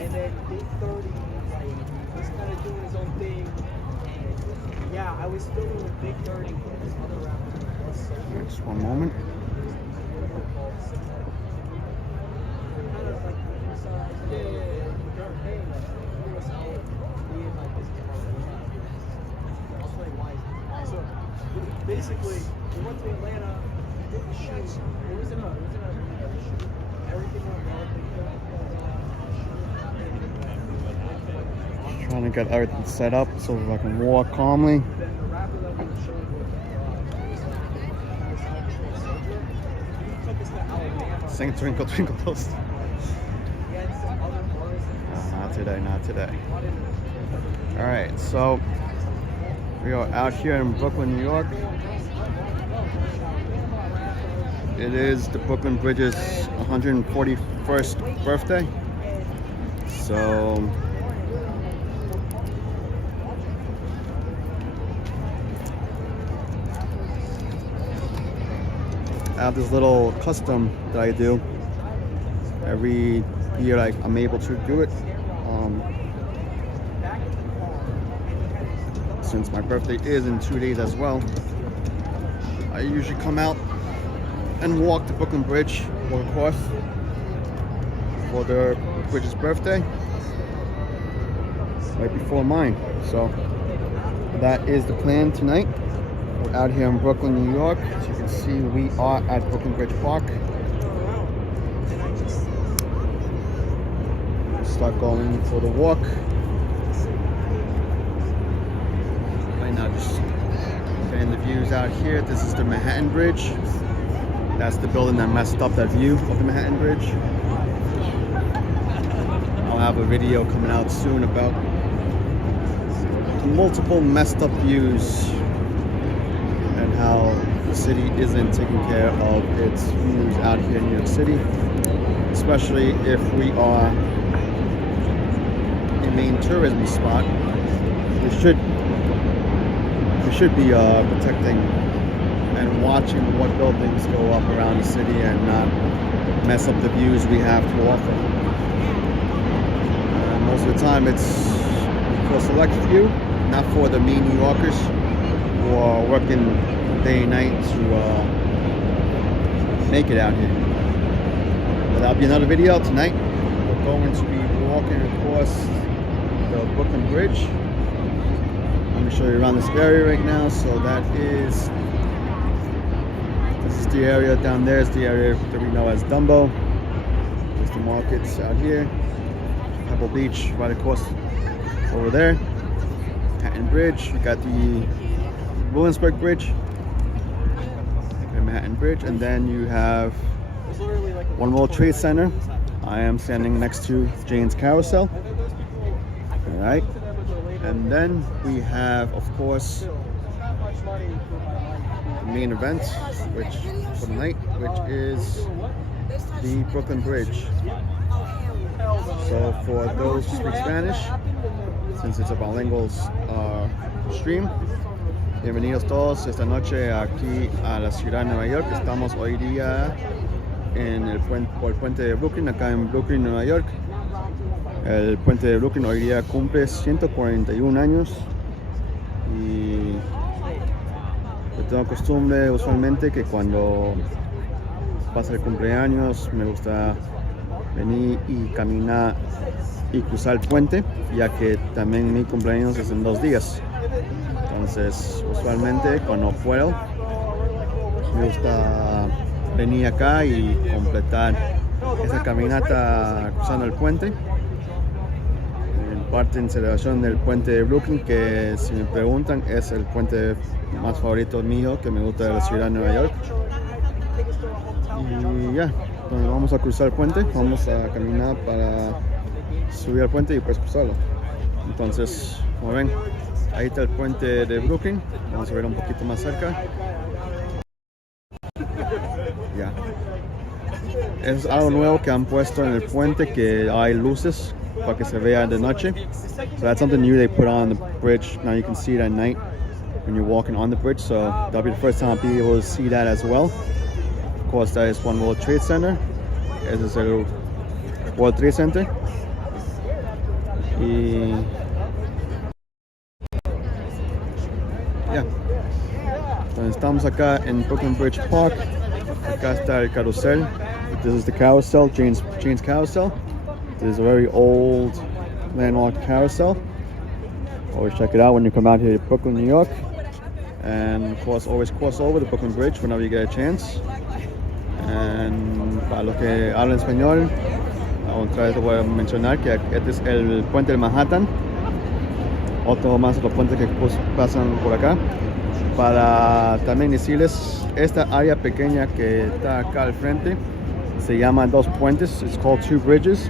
And then Big 30 was kind of doing his own thing. Yeah, I was still doing Big 30 with this other rapper. Just one moment. So basically, we went to Atlanta, did the shoot. It was in a shoot. Everything went well. Trying to get everything set up so that I can walk calmly. Sing Twinkle Twinkle Little Star. Not today, not today. Alright, so we are out here in Brooklyn, New York. It is the Brooklyn Bridge's 141st birthday. So I have this little custom that I do every year. I'm able to do it. Since my birthday is in 2 days as well, I usually come out and walk the Brooklyn Bridge, walk across for the bridge's birthday right before mine. So that is the plan tonight. We're out here in Brooklyn, New York. As you can see, we are at Brooklyn Bridge Park. Start going for the walk. Right now, just getting the views out here. This is the Manhattan Bridge. That's the building that messed up that view of the Manhattan Bridge. I'll have a video coming out soon about multiple messed up views and how the city isn't taking care of its views out here in New York City, especially if we are a main tourism spot. We should be protecting and watching what buildings go up around the city and not mess up the views we have to offer. Most of the time it's for a select few, not for the main New Yorkers who are working day and night to make it out here. But that'll be another video tonight. We're going to be walking across the Brooklyn Bridge. I'm going to show you around this area right now. So this is the area down there. Is the area that we know as Dumbo. There's the markets out here. Pebble Beach right across over there. Manhattan Bridge. We got the Williamsburg Bridge. Manhattan Bridge, and then you have One World Trade Center. I am standing next to Jane's Carousel. All right, and then we have, of course, the main event, which for the night, which is the Brooklyn Bridge. So for those who speak Spanish, since it's a bilingual stream, bienvenidos todos esta noche aquí a la ciudad de Nueva York. Estamos hoy día por el puente de Brooklyn, acá en Brooklyn, Nueva York. El puente de Brooklyn hoy día cumple 141 años y yo tengo costumbre usualmente que cuando pasa el cumpleaños me gusta venir y caminar y cruzar el puente, ya que también mi cumpleaños es en 2 días. Entonces, usualmente cuando puedo, me gusta venir acá y completar esa caminata cruzando el puente. En parte en celebración del puente de Brooklyn, que si me preguntan es el puente más favorito mío que me gusta de la ciudad de Nueva York. Y ya, entonces vamos a cruzar el puente, vamos a caminar para subir al puente y pues cruzarlo. Entonces, como ven, ahí está el puente de Brooklyn. Vamos a ver un poquito más cerca. Ya. Es algo nuevo que han puesto en el puente, que hay luces para que se vea de noche. So that's something new they put on the bridge. Now you can see it at night when you're walking on the bridge. So that'll be the first time I'll be able to see that as well. Of course, that is One World Trade Center. Ese es el World Trade Center. Y ya, entonces estamos acá en Brooklyn Bridge Park. Acá está el carrusel. This is the carousel, Jane's carousel. This is a very old landmark carousel. Always check it out when you come out here to Brooklyn, New York. And of course, always cross over the Brooklyn Bridge whenever you get a chance. And para los que hablan español, otra vez voy a mencionar que este es el puente de Manhattan. Otro más de los puentes que pasan por acá. Para también decirles, esta área pequeña que está acá al frente se llama dos puentes. It's called two bridges.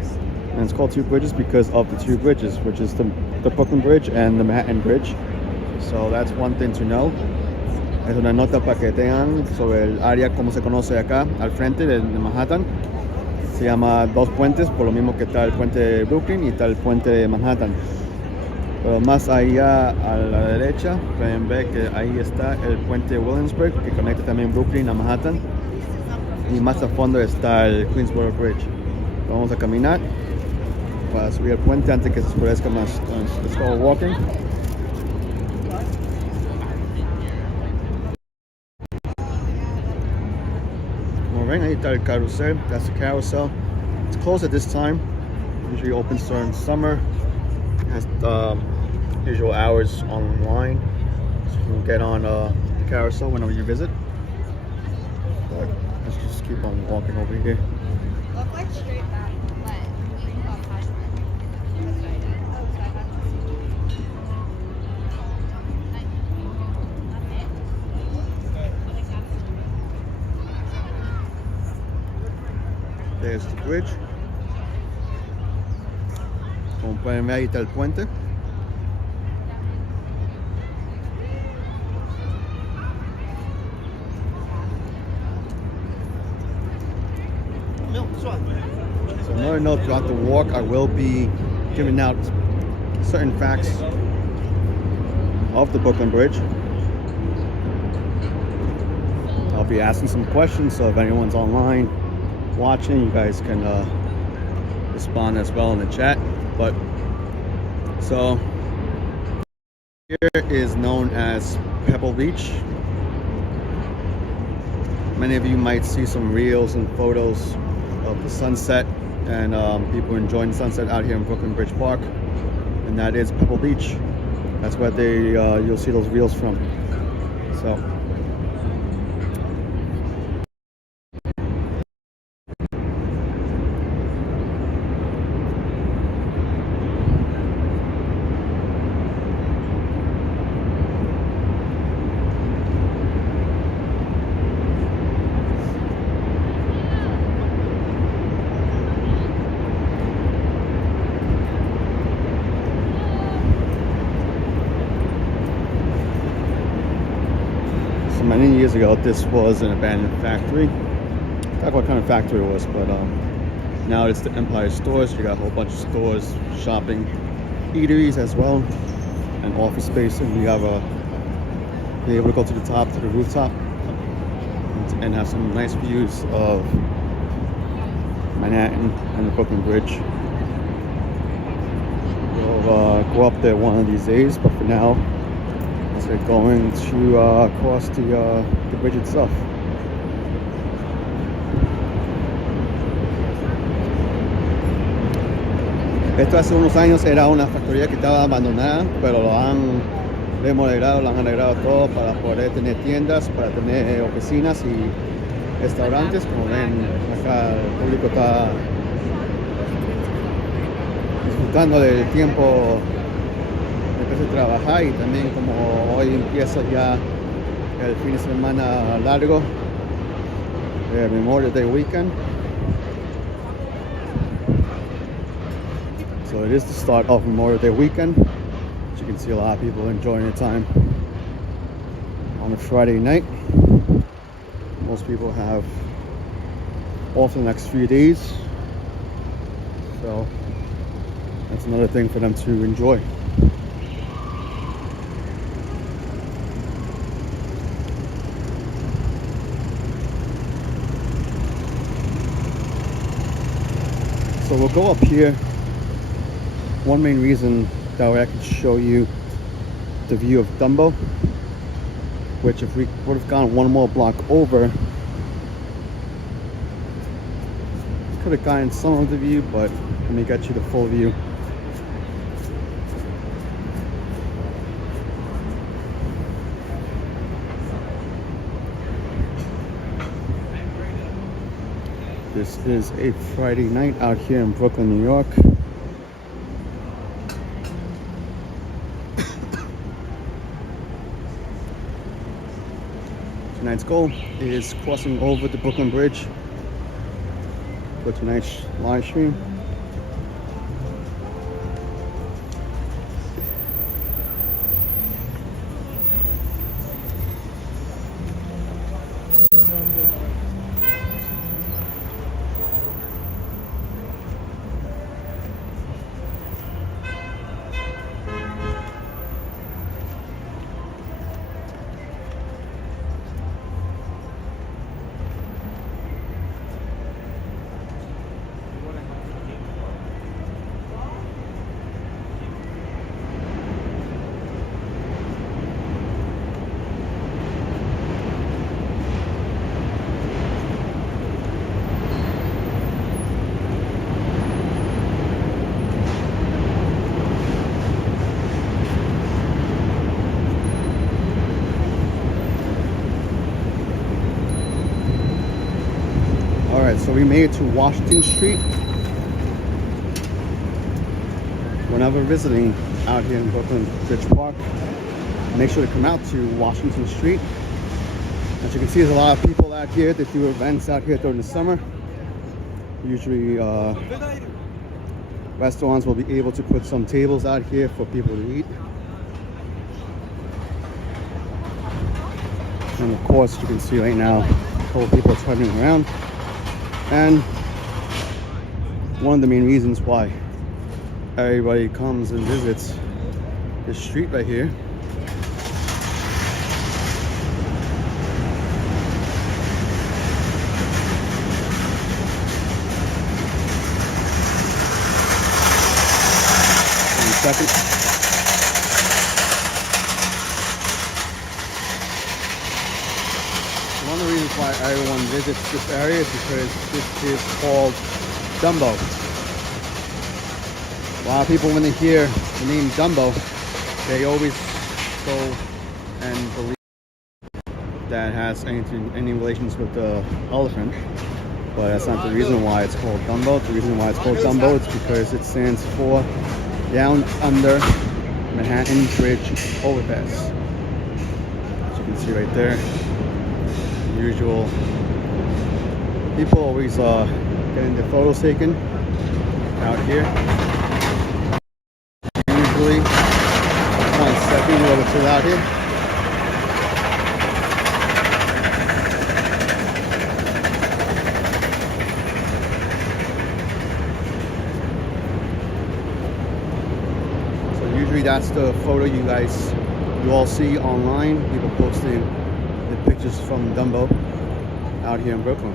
And it's called two bridges because of the two bridges, which is the Brooklyn Bridge and the Manhattan Bridge. So that's one thing to know. Es una nota para que tengan sobre el área como se conoce acá al frente de Manhattan. Se llama dos puentes, por lo mismo que está el puente de Brooklyn y está el puente de Manhattan. Pero más allá a la derecha pueden ver que ahí está el puente de Williamsburg, que conecta también Brooklyn a Manhattan. Y más a fondo está el Queensboro Bridge. Vamos a caminar para subir el puente antes que se oscurezca más. Entonces, let's go walking. Como ven, ahí está el carrusel. That's the carousel. It's closed at this time. Usually opens during summer. It has usual hours online, so you can get on the carousel whenever you visit. But let's just keep on walking over here. Look like straight back, but we can go past There's the bridge. Como pueden ver, ahí está el puente. So another note, throughout the walk I will be giving out certain facts of the Brooklyn Bridge. I'll be asking some questions, so if anyone's online watching, you guys can respond as well in the chat. But so here is known as Pebble Beach. Many of you might see some reels and photos of the sunset and people enjoying the sunset out here in Brooklyn Bridge Park, and that is Pebble Beach. That's where you'll see those reels from. So many years ago, this was an abandoned factory. I forgot what kind of factory it was, but now it's the Empire stores. You got a whole bunch of stores, shopping, eateries as well, and office space. And you have be able to go to the top, to the rooftop, and have some nice views of Manhattan and the Brooklyn Bridge. We'll go up there one of these days, but for now, we're going to cross the bridge itself. Esto hace unos años era una factoría que estaba abandonada, pero lo han remodelado, lo han arreglado todo para poder tener tiendas, para tener oficinas y restaurantes. Como ven, acá el público está disfrutando del tiempo de trabajar, y también como hoy empieza ya el fin de semana largo, el Memorial Day weekend. So it is the start of Memorial Day weekend. As you can see, a lot of people enjoying their time on a Friday night. Most people have off the next few days, so that's another thing for them to enjoy. So we'll go up here. One main reason that way I can show you the view of Dumbo, which if we would have gone one more block over, could have gotten some of the view, but let me get you the full view. This is a Friday night out here in Brooklyn, New York. Tonight's goal is crossing over the Brooklyn Bridge for tonight's live stream. So we made it to Washington Street. Whenever visiting out here in Brooklyn Bridge Park, make sure to come out to Washington Street. As you can see, there's a lot of people out here that do events out here during the summer. Usually restaurants will be able to put some tables out here for people to eat. And of course, you can see right now a couple people are turning around. And one of the main reasons why everybody comes and visits this street right here in a second. One of the reasons why everyone visits this area is because this is called Dumbo. A lot of people, when they hear the name Dumbo, they always go and believe that it has any relations with the elephant. But that's not the reason why it's called Dumbo. The reason why it's called Dumbo is because it stands for Down Under Manhattan Bridge Overpass. As you can see right there. Usual people always getting their photos taken out here. Usually, 1 second, we'll go chill out here. So usually that's the photo you all see online. People posting the pictures from Dumbo out here in Brooklyn.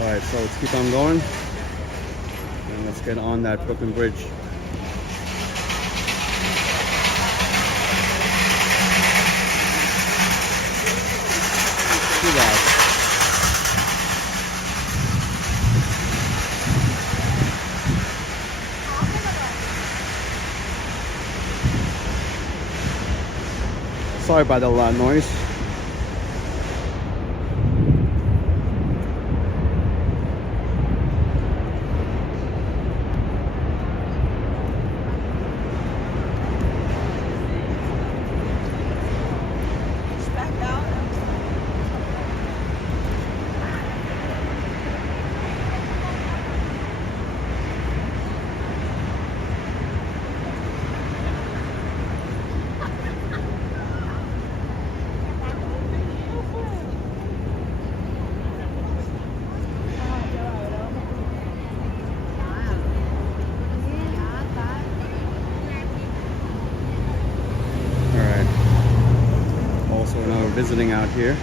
Alright, so let's keep on going and let's get on that Brooklyn Bridge. Too loud. Sorry about the loud noise. visiting out here,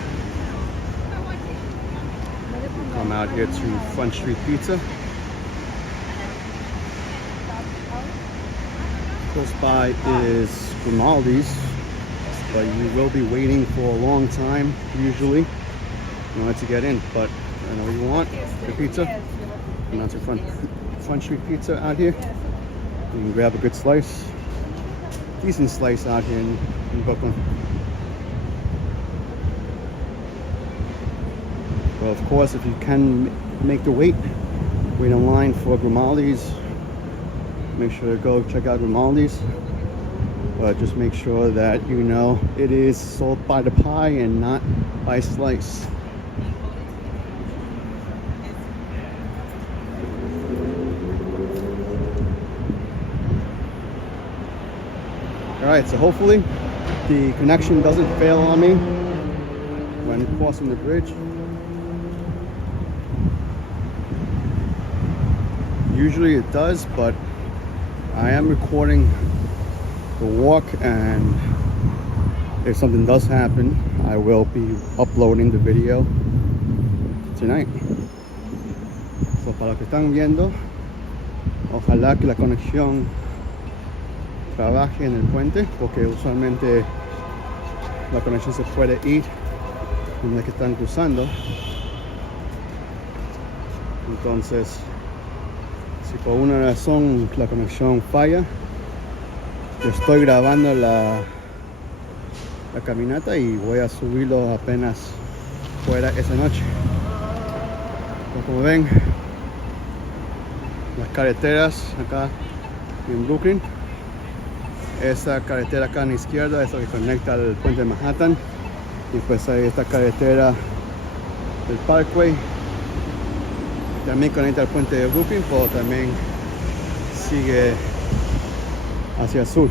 come out here to Front Street Pizza. Close by is Grimaldi's, but you will be waiting for a long time usually in order to get in. But I know what you want, the pizza. And that's your Front Street Pizza out here. You can grab a good slice, decent slice out here in Brooklyn. Well, of course, if you can make the wait in line for Grimaldi's, make sure to go check out Grimaldi's. But just make sure that you know it is sold by the pie and not by slice. Alright, so hopefully the connection doesn't fail on me when crossing the bridge. Usually it does, but I am recording the walk, and if something does happen, I will be uploading the video tonight. So para los que están viendo, ojalá que la conexión trabaje en el puente, porque usualmente la conexión se puede ir donde que están cruzando. Entonces, si por una razón la conexión falla, yo estoy grabando la caminata y voy a subirlo apenas fuera esa noche. Como ven, las carreteras acá en Brooklyn. Esa carretera acá a la izquierda es la que conecta al puente de Manhattan, y pues hay esta carretera del Parkway, también conecta al puente de Brooklyn, pero también sigue hacia el sur.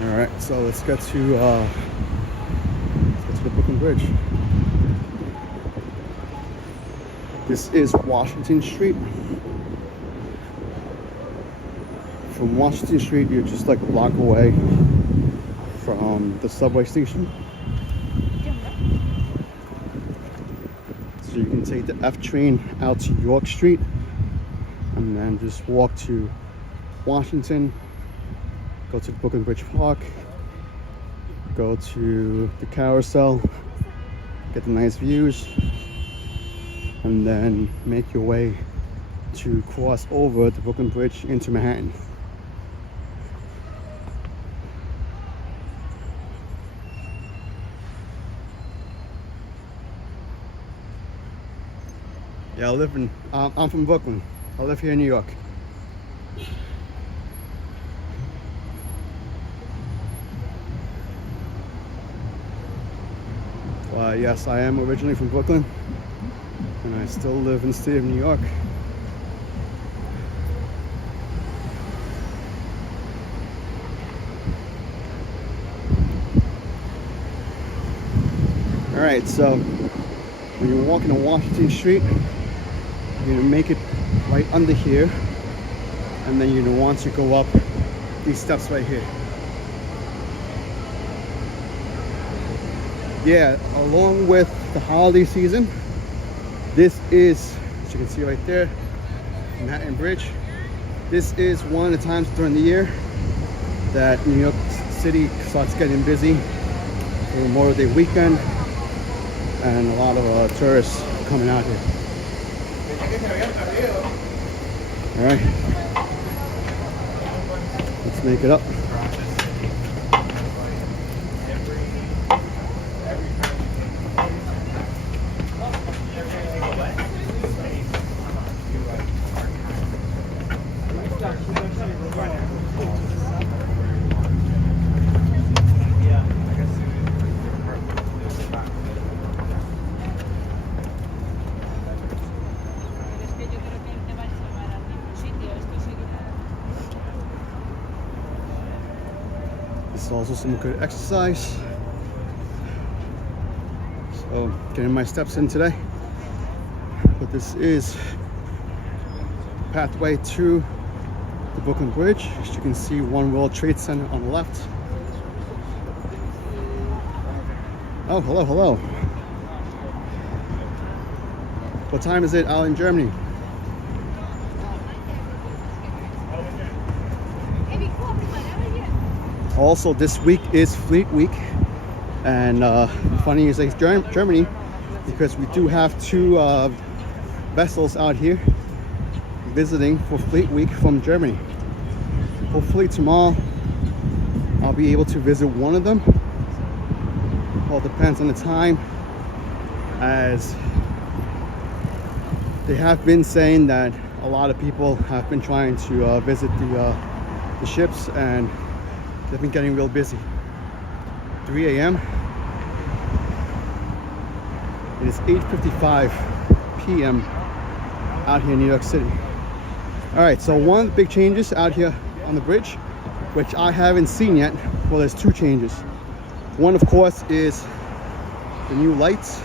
All right, so let's get to the Brooklyn Bridge. This is Washington Street. From Washington Street, you're just like a block away from the subway station. So you can take the F train out to York Street and then just walk to Washington, go to the Brooklyn Bridge Park, go to the carousel, get the nice views, and then make your way to cross over the Brooklyn Bridge into Manhattan. Yeah, I'm from Brooklyn. I live here in New York. Yes, I am originally from Brooklyn, and I still live in the state of New York. Alright, so when you're walking on Washington Street, you're gonna make it right under here, and then you're gonna want to go up these steps right here. Yeah, along with the holiday season, this is, as you can see right there, Manhattan Bridge. This is one of the times during the year that New York City starts getting busy for Memorial Day weekend, and a lot of tourists coming out here. All right, let's make it up. This is also some good exercise. So getting my steps in today. But this is pathway to the Brooklyn Bridge. As you can see, One World Trade Center on the left. Oh, hello, hello. What time is it out in Germany? Also, this week is Fleet Week, and funny you say Germany, because we do have two vessels out here visiting for Fleet Week from Germany. Hopefully tomorrow I'll be able to visit one of them. All depends on the time, as they have been saying that a lot of people have been trying to visit the ships, and they've been getting real busy. 3 a.m. It is 8:55 p.m. out here in New York City. All right, so one of the big changes out here on the bridge, which I haven't seen yet, well, there's two changes. One, of course, is the new lights,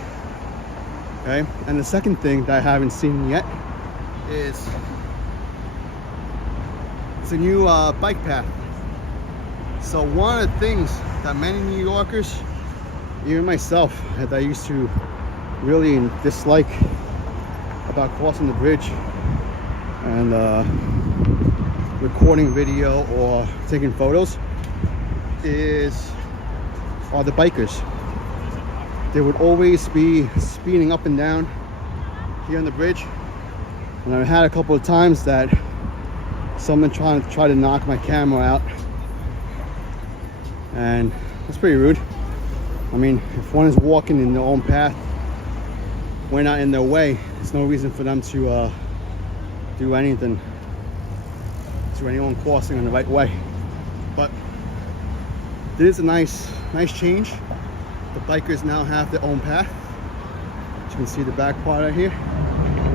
okay? And the second thing that I haven't seen yet is it's a new bike path. So one of the things that many New Yorkers, even myself, that I used to really dislike about crossing the bridge and recording video or taking photos are the bikers. They would always be speeding up and down here on the bridge, and I've had a couple of times that someone tried to knock my camera out, and that's pretty rude. I mean, if one is walking in their own path, we're not in their way. There's no reason for them to do anything to anyone crossing in the right way. But it is a nice change. The bikers now have their own path. As you can see the back part right here.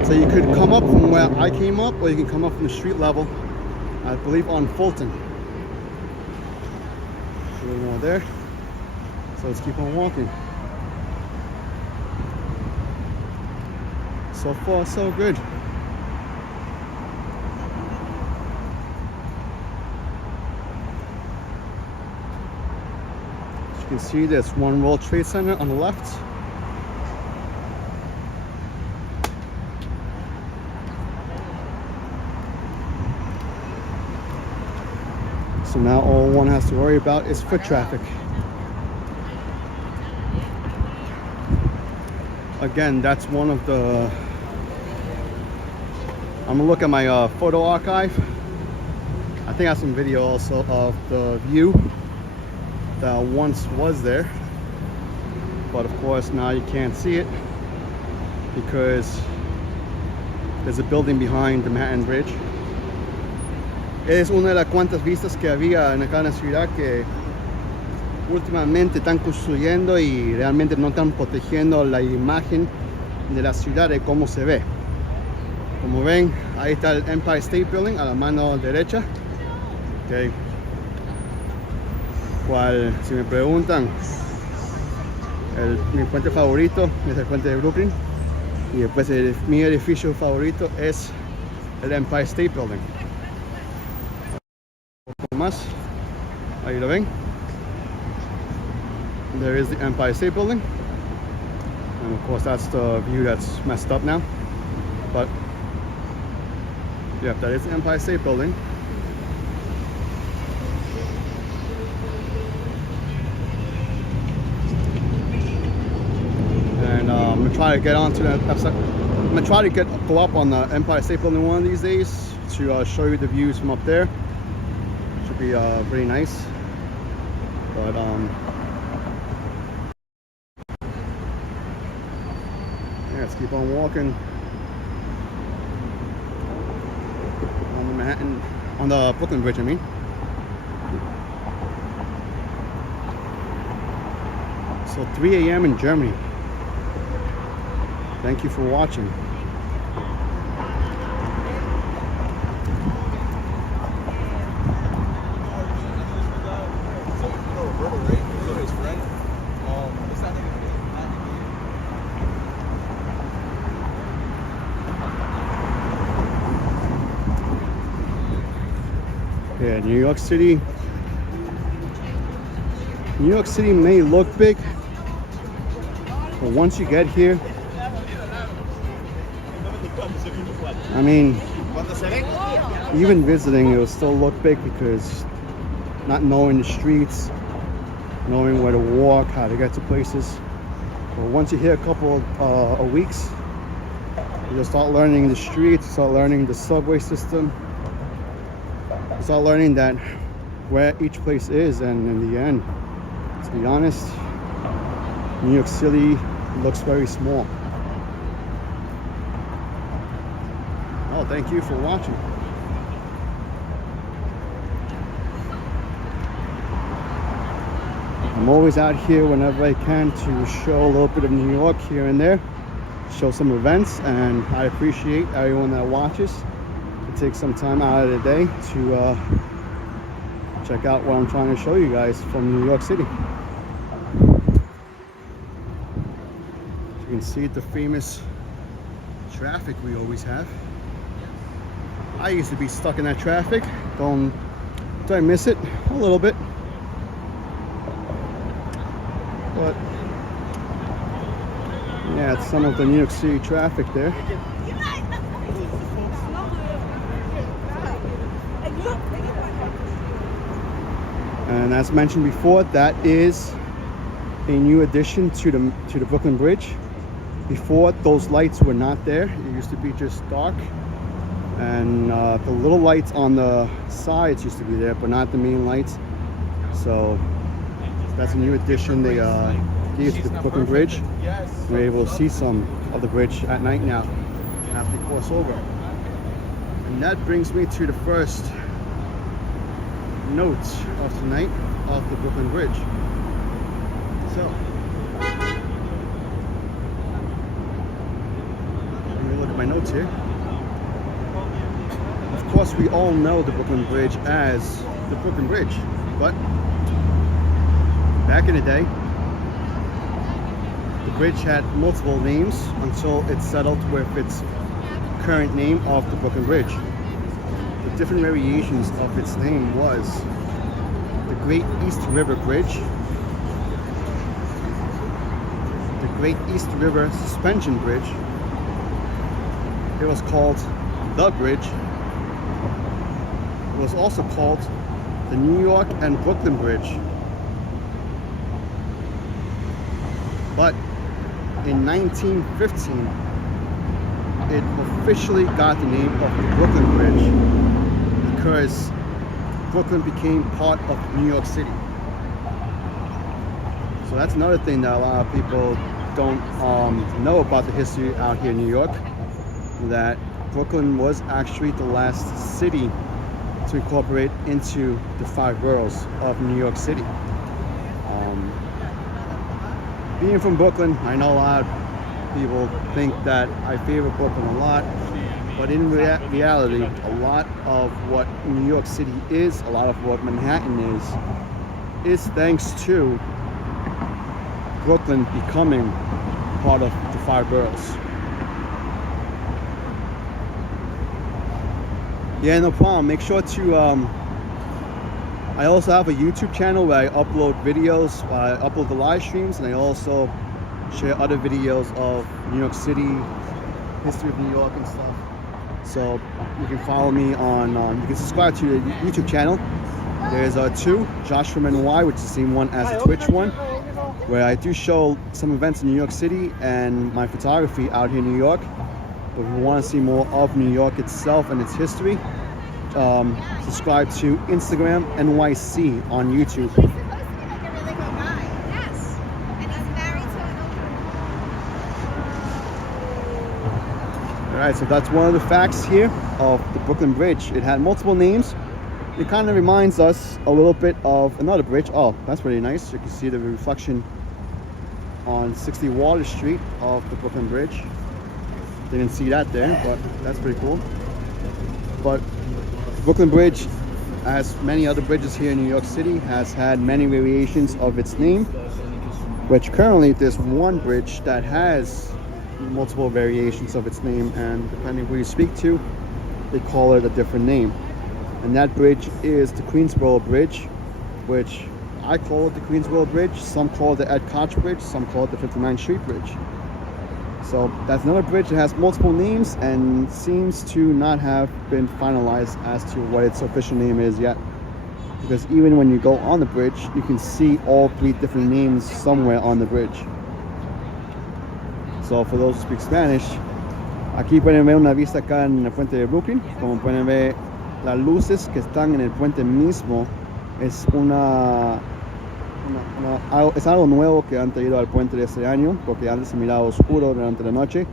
So you could come up from where I came up, or you can come up from the street level, I believe on Fulton. A little more there. So let's keep on walking. So far, so good. As you can see, there's One World Trade Center on the left. So now all one has to worry about is foot traffic. Again, that's one of the... I'm gonna look at my photo archive. I think I have some video also of the view that once was there, but of course now you can't see it because there's a building behind the Manhattan Bridge. Es una de las cuantas vistas que había acá en la ciudad que últimamente están construyendo y realmente no están protegiendo la imagen de la ciudad de cómo se ve. Como ven, ahí está el Empire State Building a la mano derecha. Okay. Cual, si me preguntan, mi puente favorito es el puente de Brooklyn, y después mi edificio favorito es el Empire State Building. Un poco más, ahí lo ven. There is the Empire State Building, and of course that's the view that's messed up now, but yeah, that is the Empire State Building. And I'm gonna try to get onto that. I'm gonna try to go up on the Empire State Building one of these days to show you the views from up there. Should be pretty nice. But yeah, let's keep on walking on the Manhattan, on the Brooklyn Bridge, I mean. So 3 a.m. in Germany. Thank you for watching. Yeah, New York City. New York City may look big, but once you get here, I mean, even visiting, it will still look big because not knowing the streets, knowing where to walk, how to get to places. But once you're here a couple of weeks, you'll start learning the streets, start learning the subway system, start learning that where each place is, and in the end, to be honest, New York City looks very small. Oh, thank you for watching. I'm always out here whenever I can to show a little bit of New York here and there, show some events, and I appreciate everyone that watches to take some time out of the day to check out what I'm trying to show you guys from New York City. You can see the famous traffic we always have. I used to be stuck in that traffic. Don't I miss it? A little bit. But yeah, it's some of the New York City traffic there. And as mentioned before, that is a new addition to the Brooklyn Bridge. Before, those lights were not there. It used to be just dark, and the little lights on the sides used to be there, but not the main lights. So that's a new addition they gave to the Brooklyn Bridge. We're able to see some of the bridge at night now after they cross over. And that brings me to the first note of tonight of the Brooklyn Bridge. So let me look at my notes here. Of course, we all know the Brooklyn Bridge as the Brooklyn Bridge, but back in the day, the bridge had multiple names until it settled with its current name of the Brooklyn Bridge. The different variations of its name was the Great East River Bridge, the Great East River Suspension Bridge. It was called the Bridge. It was also called the New York and Brooklyn Bridge. But in 1915, it officially got the name of the Brooklyn Bridge because Brooklyn became part of New York City. So that's another thing that a lot of people don't know about the history out here in New York, that Brooklyn was actually the last city to incorporate into the 5 boroughs of New York City. Being from Brooklyn, I know a lot of people think that I favor Brooklyn a lot, but in reality, a lot of what New York City is, a lot of what Manhattan is thanks to Brooklyn becoming part of the 5 boroughs. Yeah, no problem. Make sure to I also have a YouTube channel where I upload videos, I upload the live streams, and I also share other videos of New York City, history of New York and stuff. So you can follow me on, you can subscribe to the YouTube channel. There's 2, Joshua NY, which is the same one as the Twitch one, where I do show some events in New York City and my photography out here in New York. But if you want to see more of New York itself and its history, subscribe to Instagram NYC on YouTube. He's supposed to be like a really good guy. Yes. And he's married to an Alright, so that's one of the facts here of the Brooklyn Bridge. It had multiple names. It kind of reminds us a little bit of another bridge. Oh, that's really nice. You can see the reflection on 60 Water Street of the Brooklyn Bridge. Didn't see that there, but that's pretty cool. But Brooklyn Bridge, as many other bridges here in New York City, has had many variations of its name, which currently there's one bridge that has multiple variations of its name, and depending who you speak to, they call it a different name. and that bridge is the Queensboro Bridge, which I call it the Queensboro Bridge. Some call it the Ed Koch Bridge, some call it the 59th Street Bridge. So that's another bridge that has multiple names and seems to not have been finalized as to what its official name is yet. Because even when you go on the bridge, you can see all 3 different names somewhere on the bridge. So for those who speak Spanish, aquí pueden ver una vista acá en el puente de Brooklyn. Como pueden ver, las luces que están en el puente mismo es es algo nuevo que han traído al puente de este año, porque antes se miraba oscuro durante la noche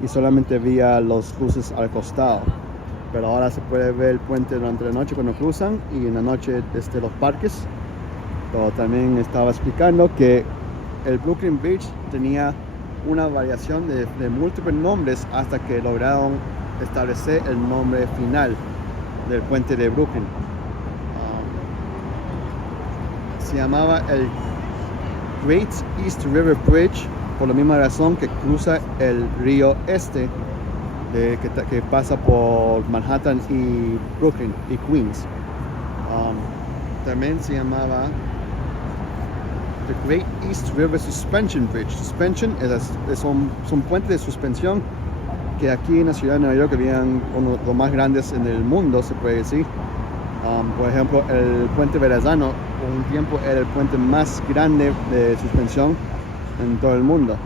y solamente veía las luces al costado. Pero ahora se puede ver el puente durante la noche cuando cruzan y en la noche desde los parques. Pero también estaba explicando que el Brooklyn Bridge tenía una variación de múltiples nombres hasta que lograron establecer el nombre final del puente de Brooklyn. Se llamaba el Great East River Bridge por la misma razón que cruza el río Este que pasa por Manhattan y Brooklyn y Queens. También se llamaba the Great East River Suspension Bridge. Suspension es un puente de suspensión que aquí en la ciudad de Nueva York habían uno de los más grandes en el mundo, se puede decir. Por ejemplo, el puente Verrazano un tiempo era el puente más grande de suspensión en todo el mundo.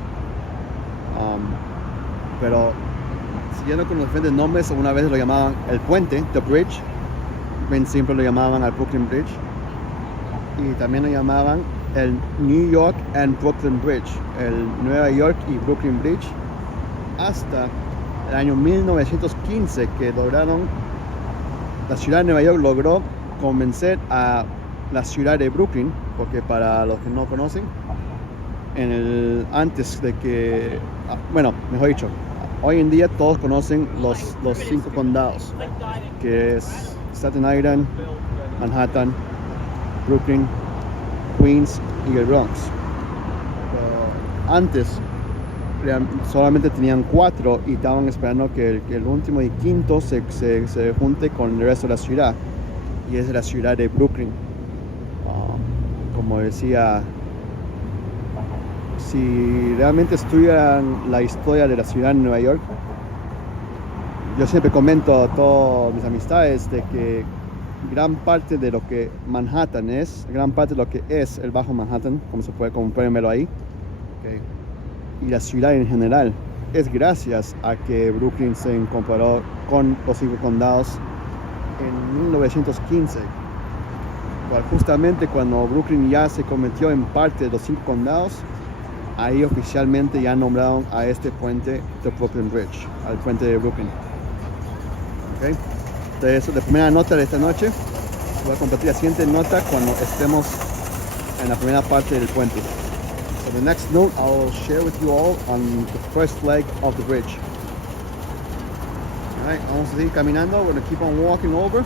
Pero siguiendo con los diferentes nombres, una vez lo llamaban el puente, the bridge, siempre lo llamaban al Brooklyn Bridge, y también lo llamaban el New York and Brooklyn Bridge, el Nueva York y Brooklyn Bridge, hasta el año 1915 que la ciudad de Nueva York logró convencer a la ciudad de Brooklyn, porque para los que no conocen, antes de que, mejor dicho, hoy en día todos conocen los 5 condados, que es Staten Island, Manhattan, Brooklyn, Queens y el Bronx. Pero antes solamente tenían 4 y estaban esperando que el último y quinto se junte con el resto de la ciudad, y es la ciudad de Brooklyn. Como decía, si realmente estudian la historia de la ciudad de Nueva York, yo siempre comento a todas mis amistades de que gran parte de lo que Manhattan es, gran parte de lo que es el Bajo Manhattan, como pueden verlo ahí, okay, y la ciudad en general, es gracias a que Brooklyn se incorporó con los 5 condados en 1915. Justamente cuando Brooklyn ya se convirtió en parte de los 5 condados, ahí oficialmente ya nombraron a este puente the Brooklyn Bridge, al puente de Brooklyn. Okay. Entonces, la primera nota de esta noche, voy a compartir la siguiente nota cuando estemos en la primera parte del puente. So the next note I'll share with you all on the first leg of the bridge. Alright, vamos a seguir caminando. We're going to keep on walking over,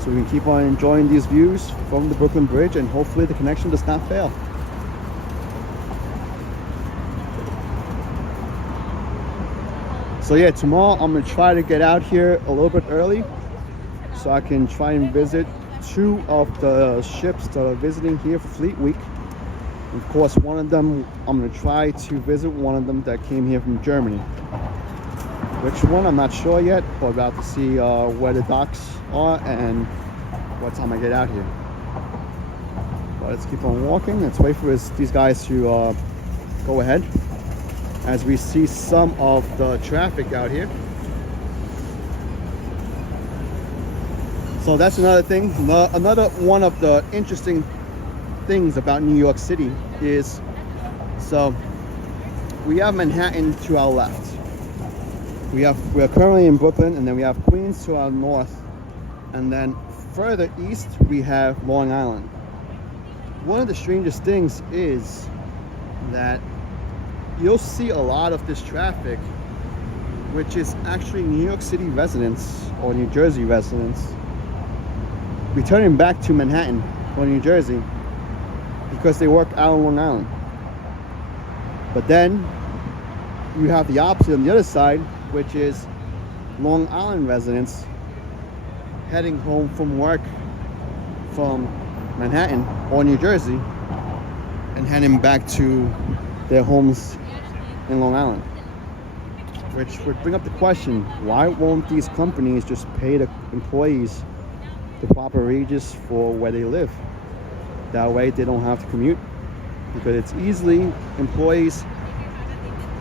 so we can keep on enjoying these views from the Brooklyn Bridge, and hopefully the connection does not fail. So yeah, tomorrow I'm going to try to get out here a little bit early so I can try and visit 2 of the ships that are visiting here for Fleet Week. Of course, one of them, I'm going to try to visit one of them that came here from Germany. Which one, I'm not sure yet, but about to see where the docks are and what time I get out here. But let's keep on walking. Let's wait for these guys to go ahead as we see some of the traffic out here. So that's another thing. Another one of the interesting things about New York City is, so we have Manhattan to our left. We are currently in Brooklyn, and then we have Queens to our north, and then further east we have Long Island. One of the strangest things is that you'll see a lot of this traffic, which is actually New York City residents or New Jersey residents returning back to Manhattan or New Jersey because they work out on Long Island. But then you have the opposite on the other side, which is Long Island residents heading home from work from Manhattan or New Jersey and heading back to their homes in Long Island. Which would bring up the question, why won't these companies just pay the employees the proper wages for where they live? That way they don't have to commute, because it's easily, employees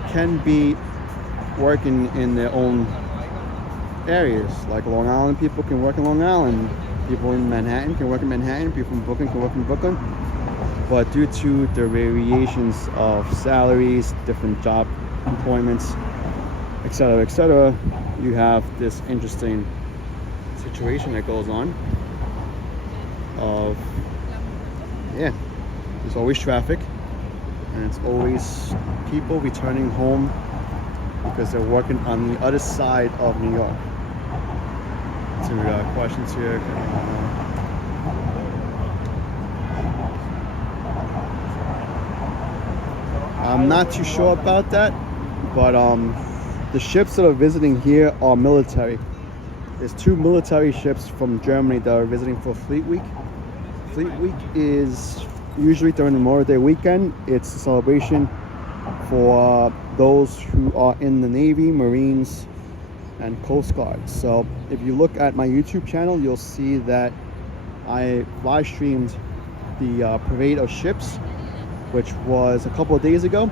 can be working in their own areas. Like Long Island people can work in Long Island, people in Manhattan can work in Manhattan, people in Brooklyn can work in Brooklyn. But due to the variations of salaries, different job employments, etc., you have this interesting situation that goes on of, yeah, there's always traffic, and it's always people returning home because they're working on the other side of New York. To questions here. I'm not too sure about that, but the ships that are visiting here are military. There's 2 military ships from Germany that are visiting for Fleet Week. Fleet Week is usually during the Memorial Day weekend. It's a celebration for those who are in the Navy, Marines, and Coast Guard. So if you look at my YouTube channel, you'll see that I live streamed the parade of ships, which was a couple of days ago,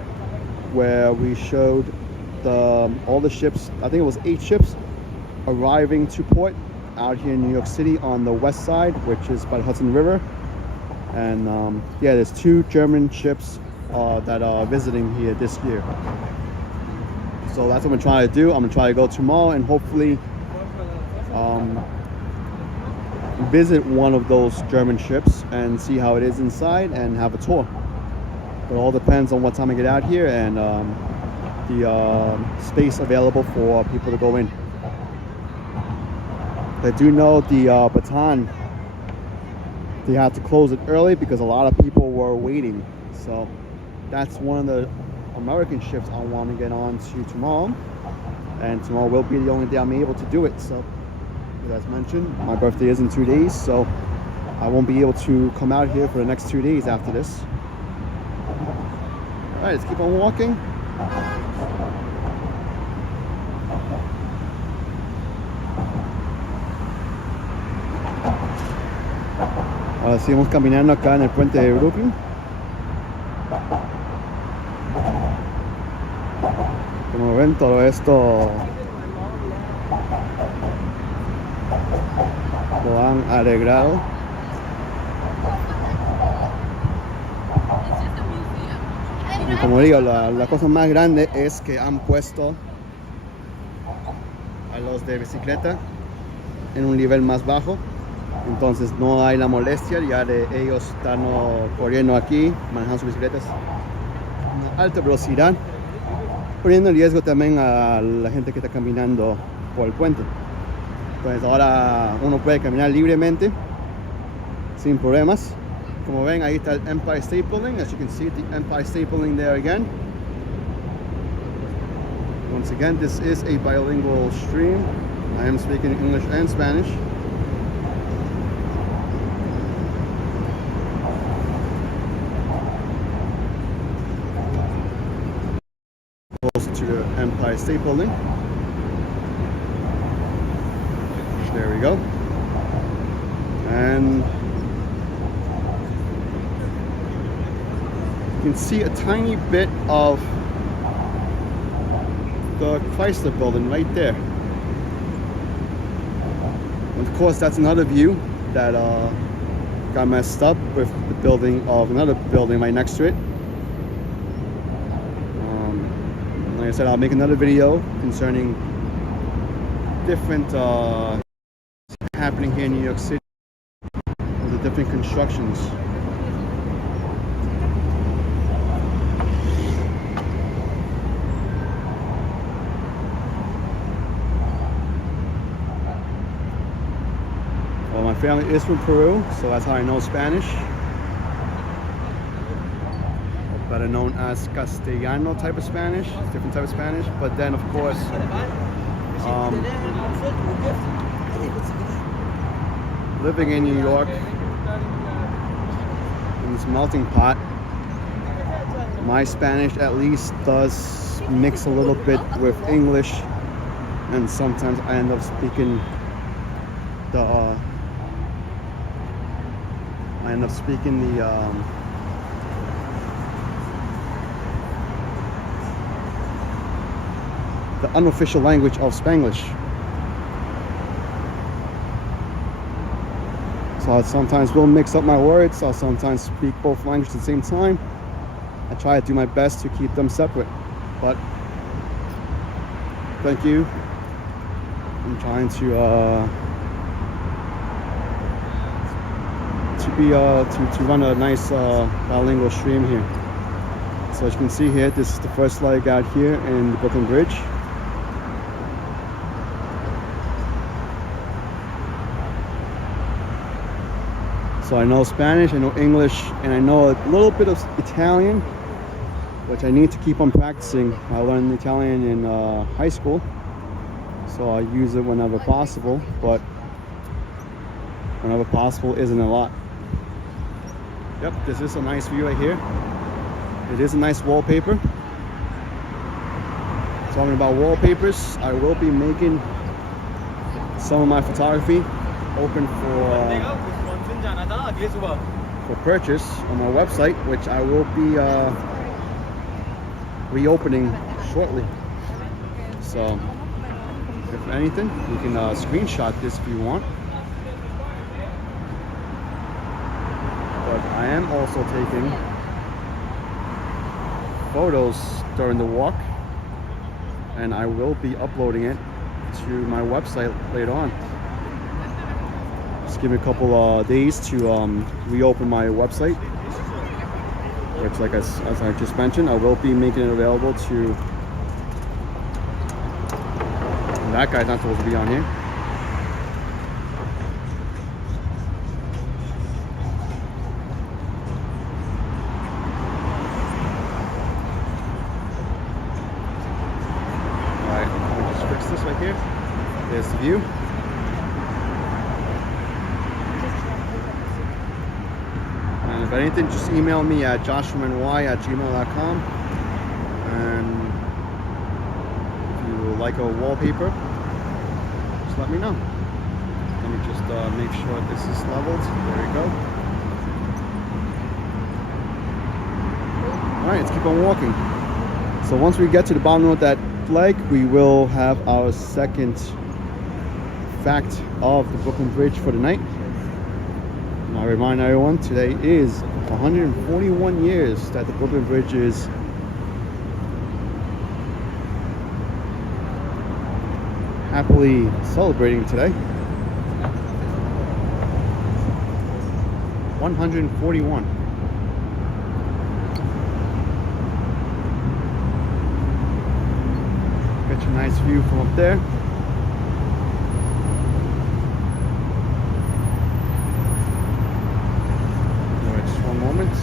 where we showed all the ships. I think it was 8 ships arriving to port out here in New York City on the west side, which is by the Hudson River. And yeah, there's 2 German ships that are visiting here this year. So that's what I'm trying to do. I'm gonna try to go tomorrow and hopefully visit one of those German ships and see how it is inside and have a tour. But it all depends on what time I get out here and the space available for people to go in. I do know the Baton, they had to close it early because a lot of people were waiting. So that's one of the American ships I want to get on to tomorrow, and tomorrow will be the only day I'm able to do it. So as mentioned, my birthday is in 2 days, so I won't be able to come out here for the next 2 days after this. All right, let's keep on walking. Ahora seguimos caminando acá en el puente de Brooklyn. Como ven, todo esto lo han arreglado. Y como digo, la cosa más grande es que han puesto a los de bicicleta en un nivel más bajo. Entonces no hay la molestia ya de ellos estar corriendo aquí, manejando sus bicicletas a alta velocidad, poniendo en riesgo también a la gente que está caminando por el puente. Entonces ahora uno puede caminar libremente, sin problemas. Como ven, ahí está el Empire State Building. As you can see, the Empire State Building there again. Once again, this is a bilingual stream. I am speaking English and Spanish. Close to the Empire State Building. There we go. And you can see a tiny bit of the Chrysler building right there. And of course, that's another view that got messed up with the building of another building right next to it. Like I said, I'll make another video concerning different happening here in New York City with the different constructions. Well, my family is from Peru, so that's how I know Spanish. Better known as Castellano type of Spanish, different type of Spanish. But then, of course, Living in New York, in this melting pot, my Spanish at least does mix a little bit with English, and sometimes I end up speaking the unofficial language of Spanglish. So I sometimes will mix up my words. I'll sometimes speak both languages at the same time. I try to do my best to keep them separate. But thank you. I'm trying to run a nice bilingual stream here. So as you can see here, this is the first leg out here in the Brooklyn Bridge. So I know Spanish, I know English, and I know a little bit of Italian, which I need to keep on practicing. I learned Italian in high school, so I use it whenever possible, but whenever possible isn't a lot. Yep, this is a nice view right here. It is a nice wallpaper. Talking about wallpapers, I will be making some of my photography open for purchase on my website, which I will be reopening shortly. So if anything, you can screenshot this if you want. But I am also taking photos during the walk, and I will be uploading it to my website later on. Just give me a couple days to reopen my website, which, like as I just mentioned, I will be making it available to. That guy's not supposed to be on here. Alright, I'll just fix this right here. There's the view. And if anything, just email me at joshuany@gmail.com. And if you like a wallpaper, just let me know. Let me just make sure this is leveled. There we go. Alright, let's keep on walking. So once we get to the bottom of that leg, we will have our second fact of the Brooklyn Bridge for the night. And I remind everyone, today is 141 years that the Brooklyn Bridge is happily celebrating today. 141. Get a nice view from up there. Alright, just one moment.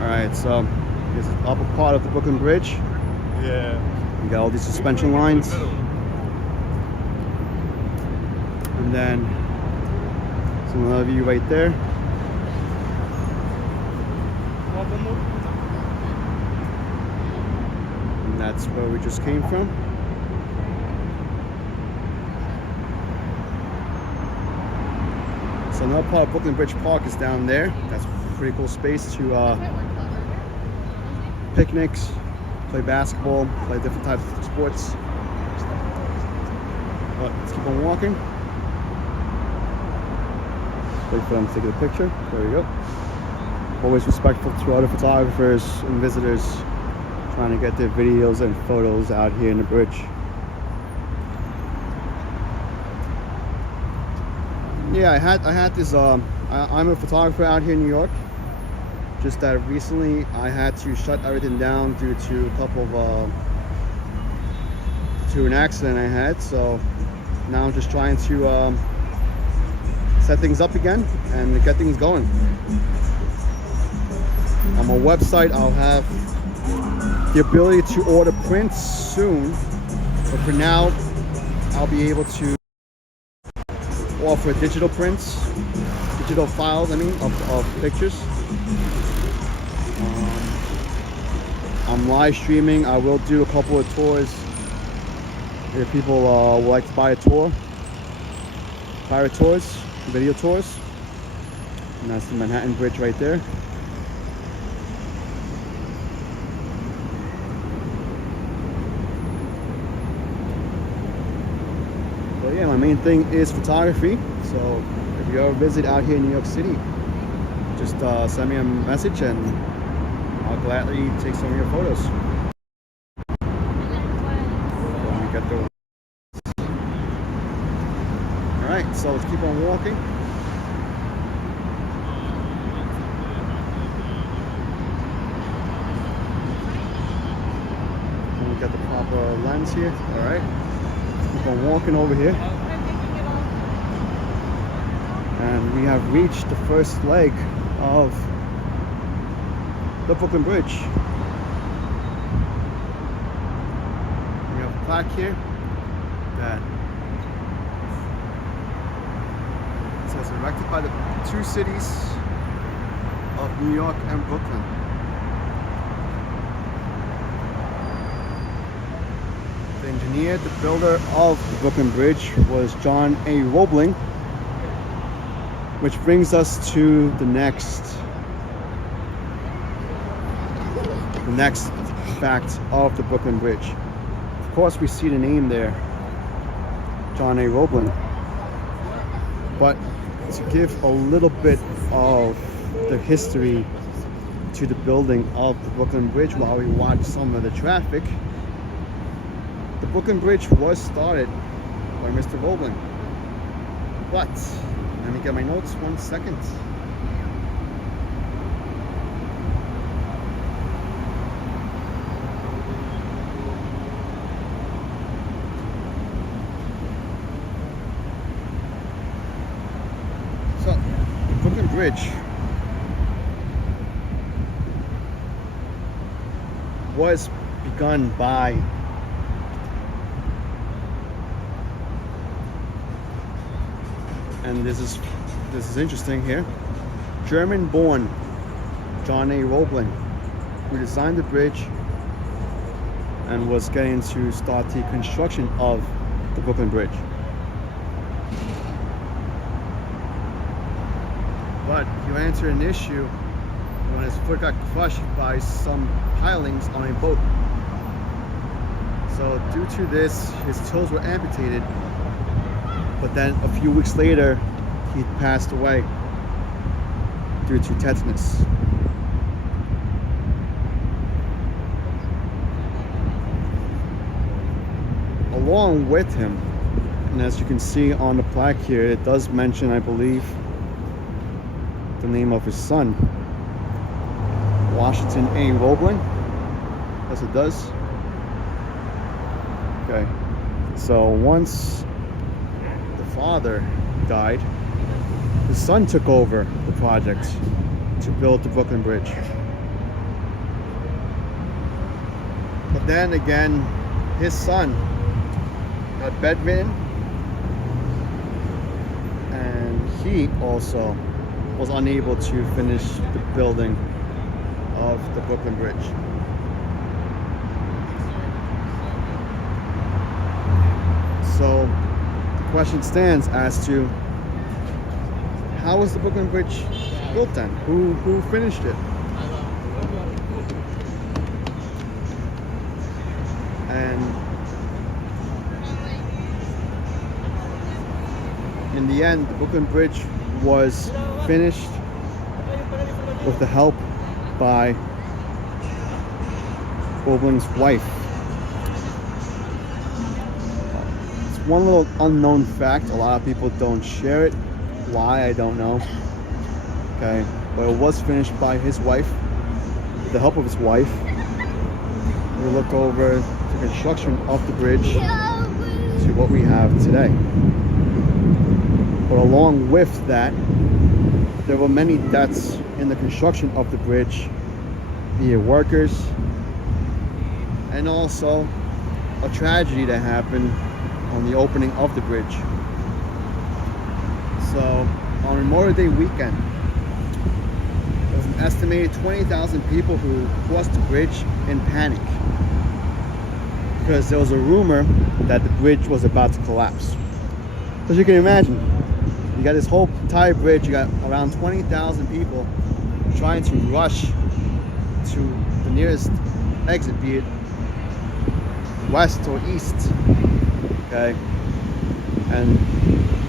Alright, so this is the upper part of the Brooklyn Bridge. Yeah. You got all these suspension lines. And then some another view right there. And that's where we just came from. So another part of Brooklyn Bridge Park is down there. That's a pretty cool space to picnics, play basketball, play different types of sports. But let's keep on walking. Wait for them to take the picture. There we go. Always respectful to other photographers and visitors trying to get their videos and photos out here in the bridge. Yeah, I had this. I'm a photographer out here in New York. Just that recently I had to shut everything down due to a couple of to an accident I had. So now I'm just trying to set things up again and get things going. On my website, I'll have the ability to order prints soon, but for now, I'll be able to offer digital prints, digital files, of pictures. I'm live streaming. I will do a couple of tours if people would like to buy a tour. Pirate tours, video tours. And that's the Manhattan Bridge right there. So yeah, my main thing is photography. So if you ever visit out here in New York City, just send me a message and I'll gladly take some of your photos. Let me get the... Alright, so let's keep on walking. Let me get the proper lens here. Alright. Keep on walking over here. And we have reached the first leg of the Brooklyn Bridge. We have a plaque here that says erected by the two cities of New York and Brooklyn. The engineer, the builder of the Brooklyn Bridge was John A. Roebling, which brings us to the next fact of the Brooklyn Bridge. Of course, we see the name there, John A. Roebling. But to give a little bit of the history to the building of the Brooklyn Bridge while we watch some of the traffic, the Brooklyn Bridge was started by Mr. Roebling. But let me get my notes 1 second. So, the Brooklyn Bridge was begun by and this is interesting here. German-born John A. Roebling, who designed the bridge and was getting to start the construction of the Brooklyn Bridge. But he ran into an issue when his foot got crushed by some pilings on a boat. So due to this, his toes were amputated. But then a few weeks later, he passed away due to tetanus. Along with him, and as you can see on the plaque here, it does mention, I believe, the name of his son, Washington A. Roebling. Yes, it does. Okay, so once father died, his son took over the project to build the Brooklyn Bridge. But then again, his son got bedridden, and he also was unable to finish the building of the Brooklyn Bridge. So question stands as to how was the Brooklyn Bridge built then? Who finished it? And in the end, the Brooklyn Bridge was finished with the help by Roebling's wife. One little unknown fact, a lot of people don't share it. Why, I don't know. Okay, but it was finished by his wife, with the help of his wife. We look over the construction of the bridge to what we have today. But along with that, there were many deaths in the construction of the bridge, via workers, and also a tragedy that happened on the opening of the bridge. So on Memorial Day weekend, there was an estimated 20,000 people who crossed the bridge in panic because there was a rumor that the bridge was about to collapse. As you can imagine, you got this whole entire bridge, you got around 20,000 people trying to rush to the nearest exit, be it west or east, okay? And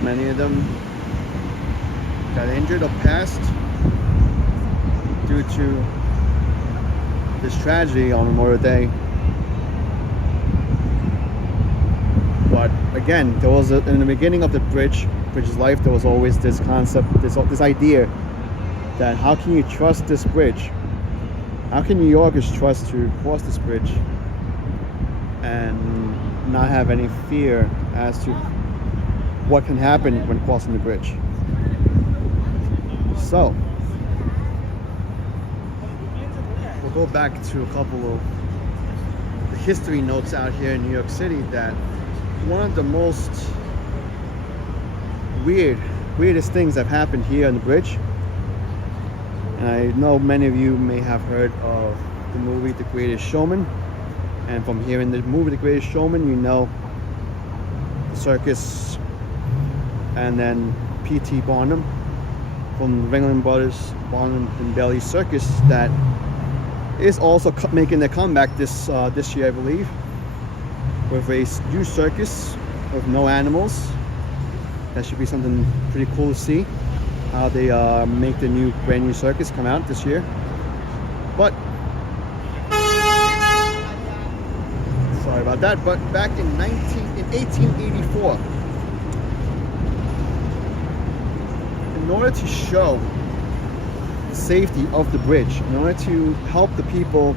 many of them got injured or passed due to this tragedy on Memorial Day. But again, there was in the beginning of the bridge's life, there was always this concept, this idea that how can you trust this bridge? How can New Yorkers trust to cross this bridge and not have any fear as to what can happen when crossing the bridge? So we'll go back to a couple of the history notes out here in New York City, that one of the most weirdest things that happened here on the bridge, and I know many of you may have heard of the movie The Greatest Showman, and from hearing the movie The Greatest Showman, you know the circus, and then P.T. Barnum from Ringling Brothers Barnum and Bailey Circus, that is also making their comeback this year, I believe, with a new circus with no animals. That should be something pretty cool to see, how they make the brand new circus come out this year. But sorry about that. But back in 1884, in order to show the safety of the bridge, in order to help the people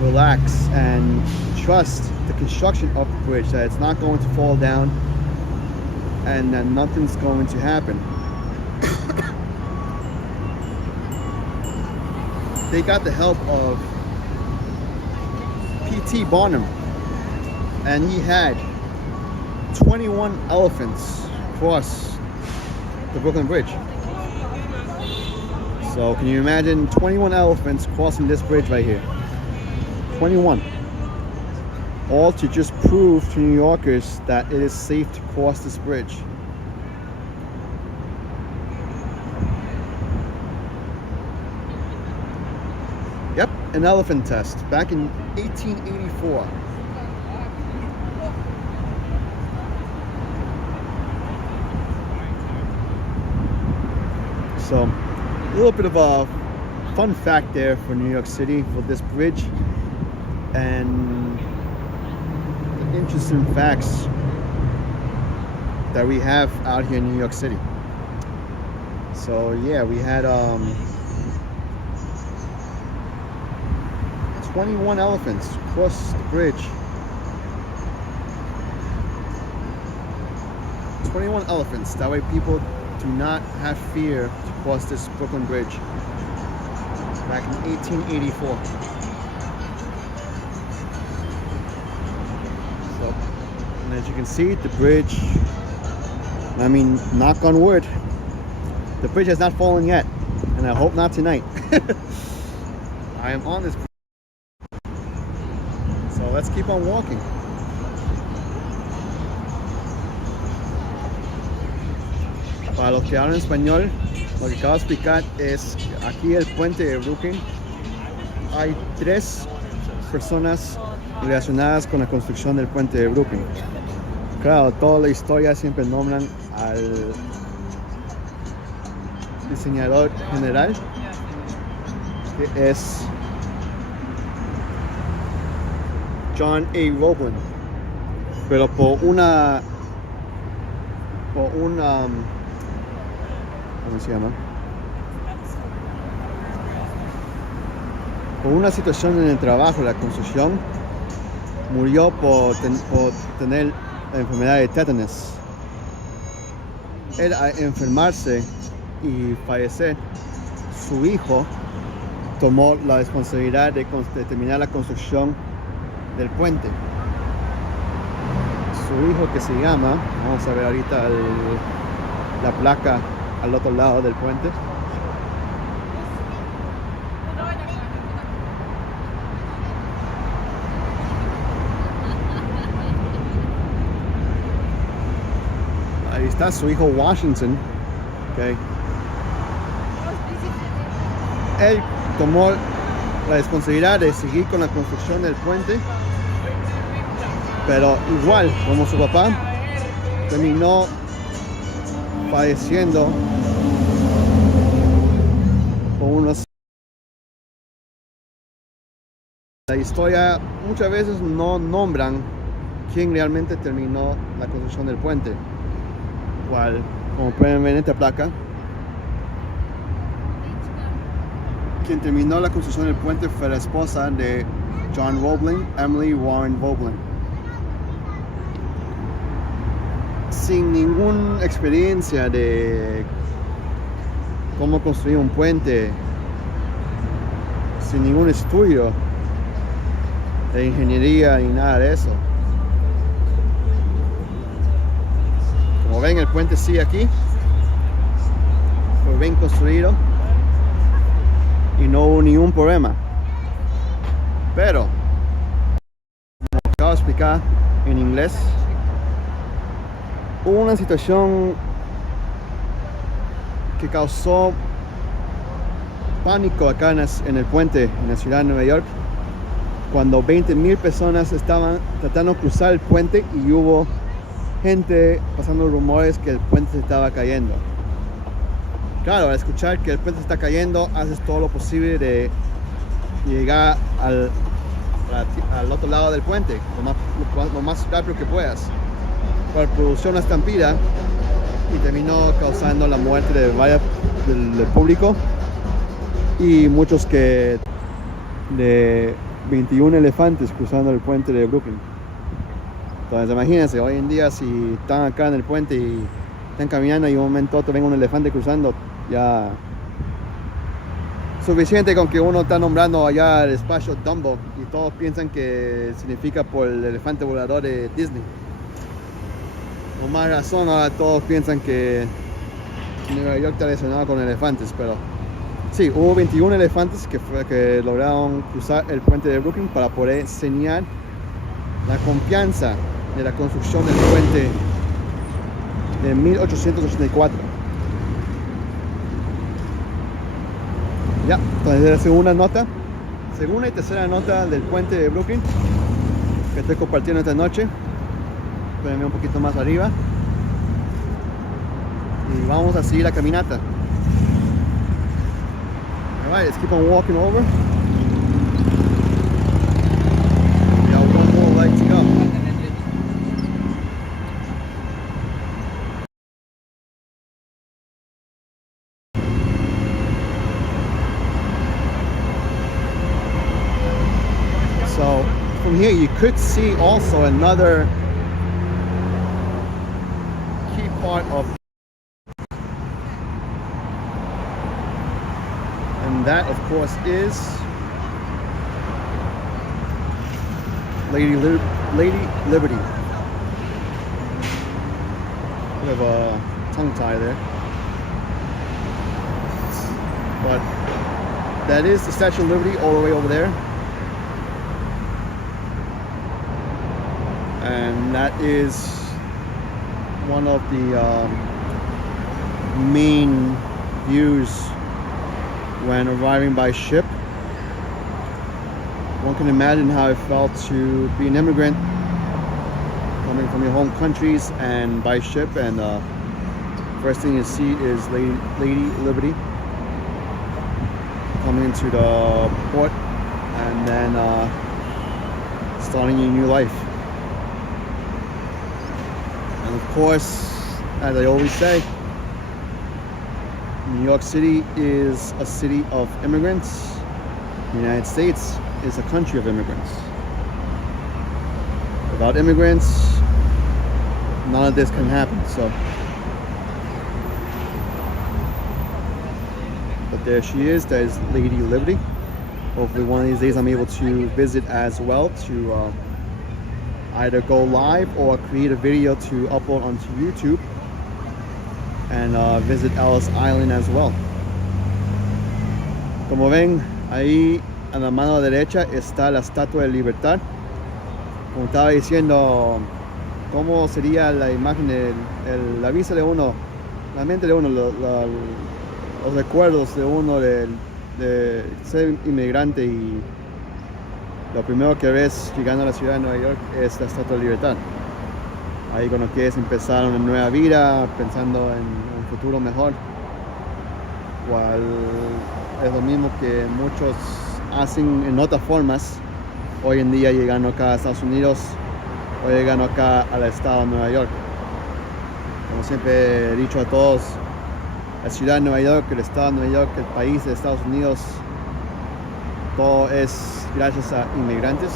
relax and trust the construction of the bridge, that it's not going to fall down and that nothing's going to happen, they got the help of P.T. Barnum, and he had 21 elephants cross the Brooklyn Bridge. So can you imagine 21 elephants crossing this bridge right here? 21. All to just prove to New Yorkers that it is safe to cross this bridge. Yep, an elephant test back in 1884. So a little bit of a fun fact there for New York City for this bridge, and interesting facts that we have out here in New York City. So yeah, we had 21 elephants cross the bridge. 21 elephants. That way people do not have fear to cross this Brooklyn Bridge back in 1884. So, and as you can see, the bridge, I mean, knock on wood, the bridge has not fallen yet, and I hope not tonight. I am on this bridge. So let's keep on walking. Para los que hablan español, lo que acabo de explicar es que aquí el puente de Brooklyn hay 3 personas relacionadas con la construcción del puente de Brooklyn. Claro, toda la historia siempre nombran al diseñador general, que es John A. Roblin, pero por un ¿cómo se llama? por una situación en el trabajo, la construcción, murió por tener la enfermedad de tétanos. Él, al enfermarse y fallecer, su hijo tomó la responsabilidad de terminar la construcción del puente. Su hijo, que se llama, vamos a ver ahorita la placa al otro lado del puente. Ahí está su hijo Washington. Okay. Él tomó la responsabilidad de seguir con la construcción del puente, pero igual como su papá terminó falleciendo por unos. La historia muchas veces no nombran quién realmente terminó la construcción del puente, cual, como pueden ver en esta placa, quien terminó la construcción del puente fue la esposa de John Roebling, Emily Warren Roebling. Sin ninguna experiencia de cómo construir un puente, sin ningún estudio de ingeniería ni nada de eso. Como ven, el puente sigue aquí, fue bien construido y no hubo ningún problema. Pero, como acabo de explicar en inglés, hubo una situación que causó pánico acá en el puente en la ciudad de Nueva York, cuando 20,000 personas estaban tratando de cruzar el puente y hubo gente pasando rumores que el puente se estaba cayendo. Claro, al escuchar que el puente se está cayendo, haces todo lo posible de llegar al otro lado del puente lo más rápido que puedas, para producir una estampida, y terminó causando la muerte de varios del público y muchos de 21 elefantes cruzando el puente de Brooklyn. Entonces imagínense, hoy en día si están acá en el puente y están caminando y en un momento otro venga un elefante cruzando, ya suficiente con que uno está nombrando allá el espacio Dumbo y todos piensan que significa por el elefante volador de Disney. Con más razón ahora todos piensan que Nueva York está relacionado con elefantes, pero sí, hubo 21 elefantes que lograron cruzar el puente de Brooklyn para poder enseñar la confianza de la construcción del puente de 1884. Ya, entonces la segunda y tercera nota del puente de Brooklyn que estoy compartiendo esta noche. Pueden ver un poquito más arriba y vamos a seguir la caminata. Alright, let's keep on walking over. We got one more leg to go. So from here you could see also another key part of, and that of course is Lady Liberty. We have a tongue tie there, but that is the Statue of Liberty all the way over there, and that is one of the main views when arriving by ship. One can imagine how it felt to be an immigrant coming from your home countries and by ship, and first thing you see is Lady Liberty coming into the port and then starting a new life. And of course, as I always say, New York City is a city of immigrants, The United States is a country of immigrants. Without immigrants, none of this can happen. So, but there she is. That is Lady Liberty. Hopefully one of these days I'm able to visit as well, to either go live or create a video to upload onto YouTube and visit Ellis Island as well. Como ven, ahí a la mano derecha está la Estatua de Libertad. Como estaba diciendo, cómo sería la imagen de la vista de uno, la mente de uno, los recuerdos de uno de ser inmigrante, y lo primero que ves llegando a la ciudad de Nueva York es la Estatua de Libertad. Ahí cuando quieres empezar una nueva vida, pensando en un futuro mejor, cual es lo mismo que muchos hacen en otras formas hoy en día llegando acá a Estados Unidos o llegando acá al estado de Nueva York. Como siempre he dicho a todos, la ciudad de Nueva York, el estado de Nueva York, el país de Estados Unidos, todo es gracias a inmigrantes.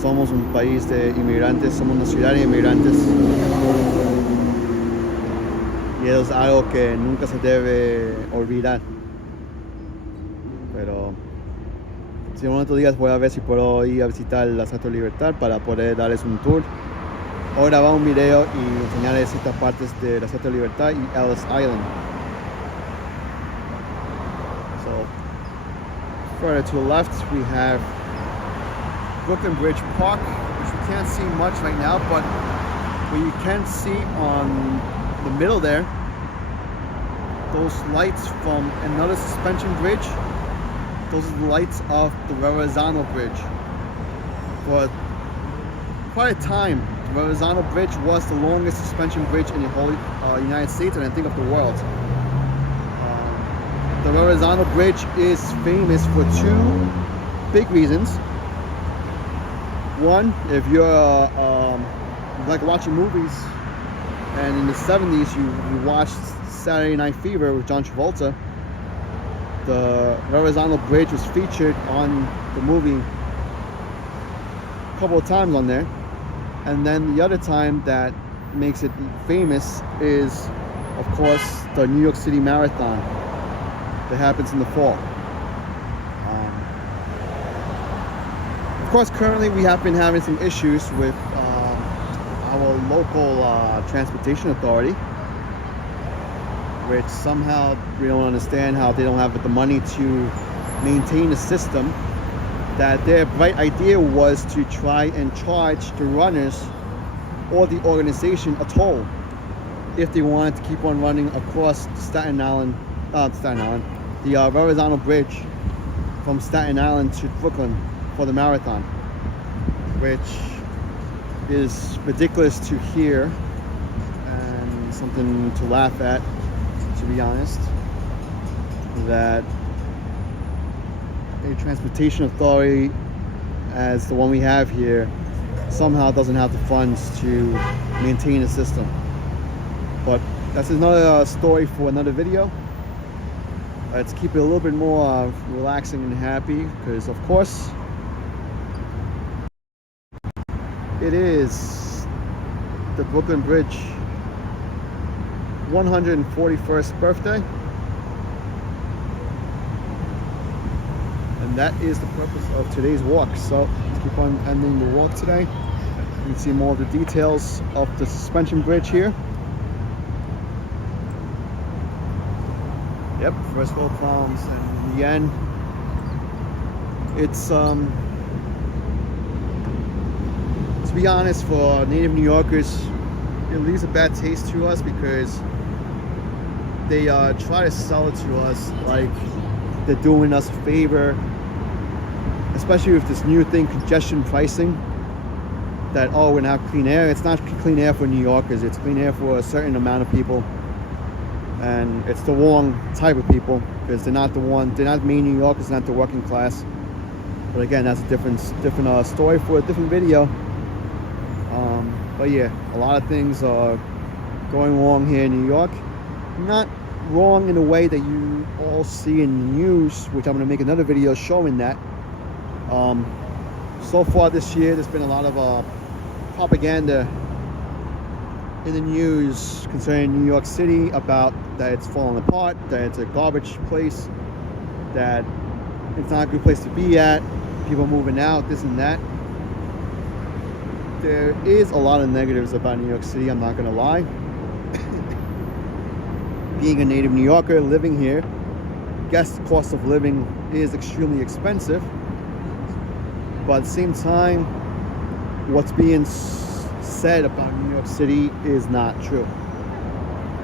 Somos un país de inmigrantes, somos una ciudad de inmigrantes, y eso es algo que nunca se debe olvidar. Pero si uno de estos días voy a ver si puedo ir a visitar la Estatua de Libertad para poder darles un tour o grabar un video y enseñarles ciertas partes de la Estatua de Libertad y Ellis Island. So further to the left we have Brooklyn Bridge Park, which we can't see much right now, but what you can see on the middle there, those lights from another suspension bridge, those are the lights of the Verrazano Bridge. For quite a time, the Verrazano Bridge was the longest suspension bridge in the whole United States, and I think of the world. The Verrazano Bridge is famous for two big reasons. One, if you're like watching movies, and in the 70s you watched Saturday Night Fever with John Travolta, the Verrazano Bridge was featured on the movie a couple of times on there. And then the other time that makes it famous is, of course, the New York City Marathon that happens in the fall. Of course, currently we have been having some issues with our local transportation authority, which somehow we don't understand how they don't have the money to maintain a system that their bright idea was to try and charge the runners or the organization a toll if they wanted to keep on running across the Verrazano Bridge from Staten Island to Brooklyn for the marathon, which is ridiculous to hear and something to laugh at, to be honest, that a transportation authority as the one we have here somehow doesn't have the funds to maintain a system. But that's another story for another video. Let's keep it a little bit more relaxing and happy, because of course it is the Brooklyn Bridge 141st birthday, and that is the purpose of today's walk. So let's keep on ending the walk today. You can see more of the details of the suspension bridge here. Yep, first world problems, and in the end, it's to be honest, for native New Yorkers, it leaves a bad taste to us, because they try to sell it to us like they're doing us a favor, especially with this new thing, congestion pricing, that, oh, we're gonna have clean air. It's not clean air for New Yorkers, it's clean air for a certain amount of people, and it's the wrong type of people, because they're not main New Yorkers, they're not the working class. But again, that's a different story for a different video. But yeah, a lot of things are going wrong here in New York. Not wrong in a way that you all see in the news, which I'm going to make another video showing that. So far this year, there's been a lot of propaganda in the news concerning New York City about that it's falling apart, that it's a garbage place, that it's not a good place to be at, people moving out, this and that. There is a lot of negatives about New York City, I'm not going to lie. Being a native New Yorker, living here, guess the cost of living is extremely expensive. But at the same time, what's being said about New York City is not true.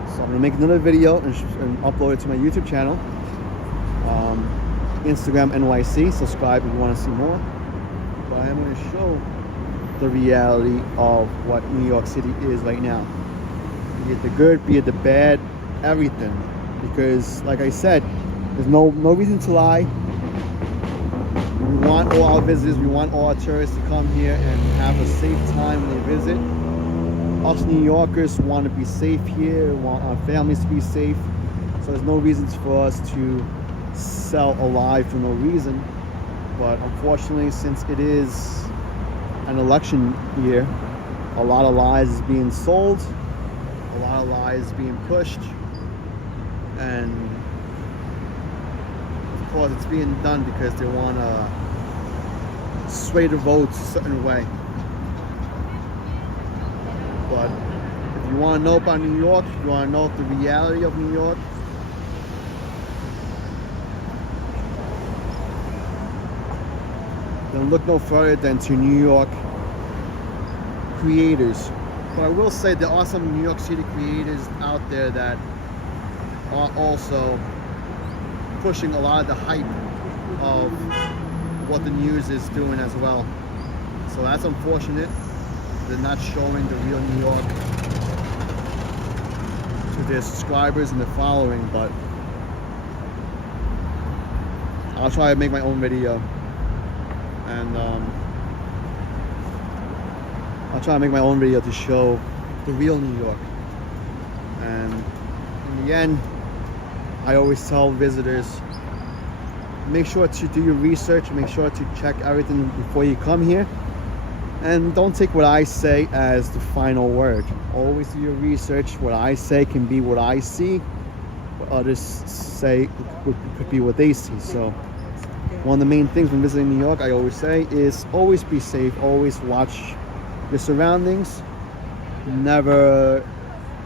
So I'm going to make another video and upload it to my YouTube channel. Instagram NYC, subscribe if you want to see more. But I am going to show the reality of what New York City is right now. Be it the good, be it the bad, everything. Because like I said, there's no reason to lie. We want all our visitors, we want all our tourists to come here and have a safe time when they visit. Us New Yorkers want to be safe here, want our families to be safe. So there's no reasons for us to sell a lie for no reason. But unfortunately, since it is an election year, a lot of lies is being sold, a lot of lies being pushed, and of course it's being done because they want to sway the votes a certain way. But if you want to know about New York, if you want to know the reality of New York, then look no further than to New York creators. But I will say there are some New York City creators out there that are also pushing a lot of the hype of what the news is doing as well. So that's unfortunate. They're not showing the real New York to their subscribers and their following, but I'll try to make my own video. And I'll try to make my own video to show the real New York. And in the end, I always tell visitors, make sure to do your research, make sure to check everything before you come here. And don't take what I say as the final word. Always do your research. What I say can be what I see. What others say could be what they see. So one of the main things when visiting New York, I always say, is always be safe, always watch your surroundings. Never,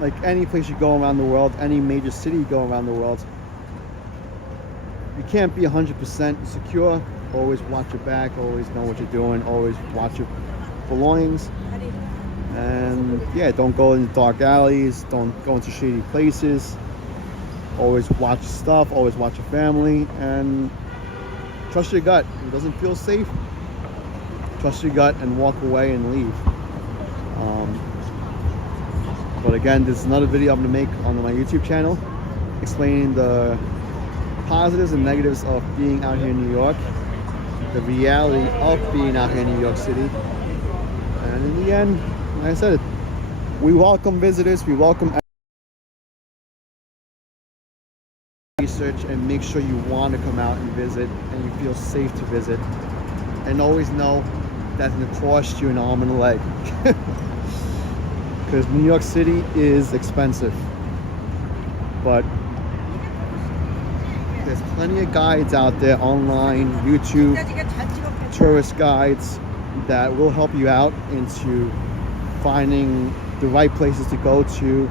like any place you go around the world, any major city you go around the world, you can't be 100% secure. Always watch your back, always know what you're doing, always watch your belongings. And yeah, don't go into dark alleys, don't go into shady places. Always watch stuff, always watch your family, and trust your gut. If it doesn't feel safe, trust your gut and walk away and leave. But again, this is another video I'm going to make on my YouTube channel explaining the positives and negatives of being out here in New York, the reality of being out here in New York City. And in the end, like I said, we welcome visitors, we welcome research, and make sure you want to come out and visit and you feel safe to visit, and always know that's going to cost you an arm and a leg. Because New York City is expensive, but there's plenty of guides out there online, YouTube, tourist guides that will help you out into finding the right places to go to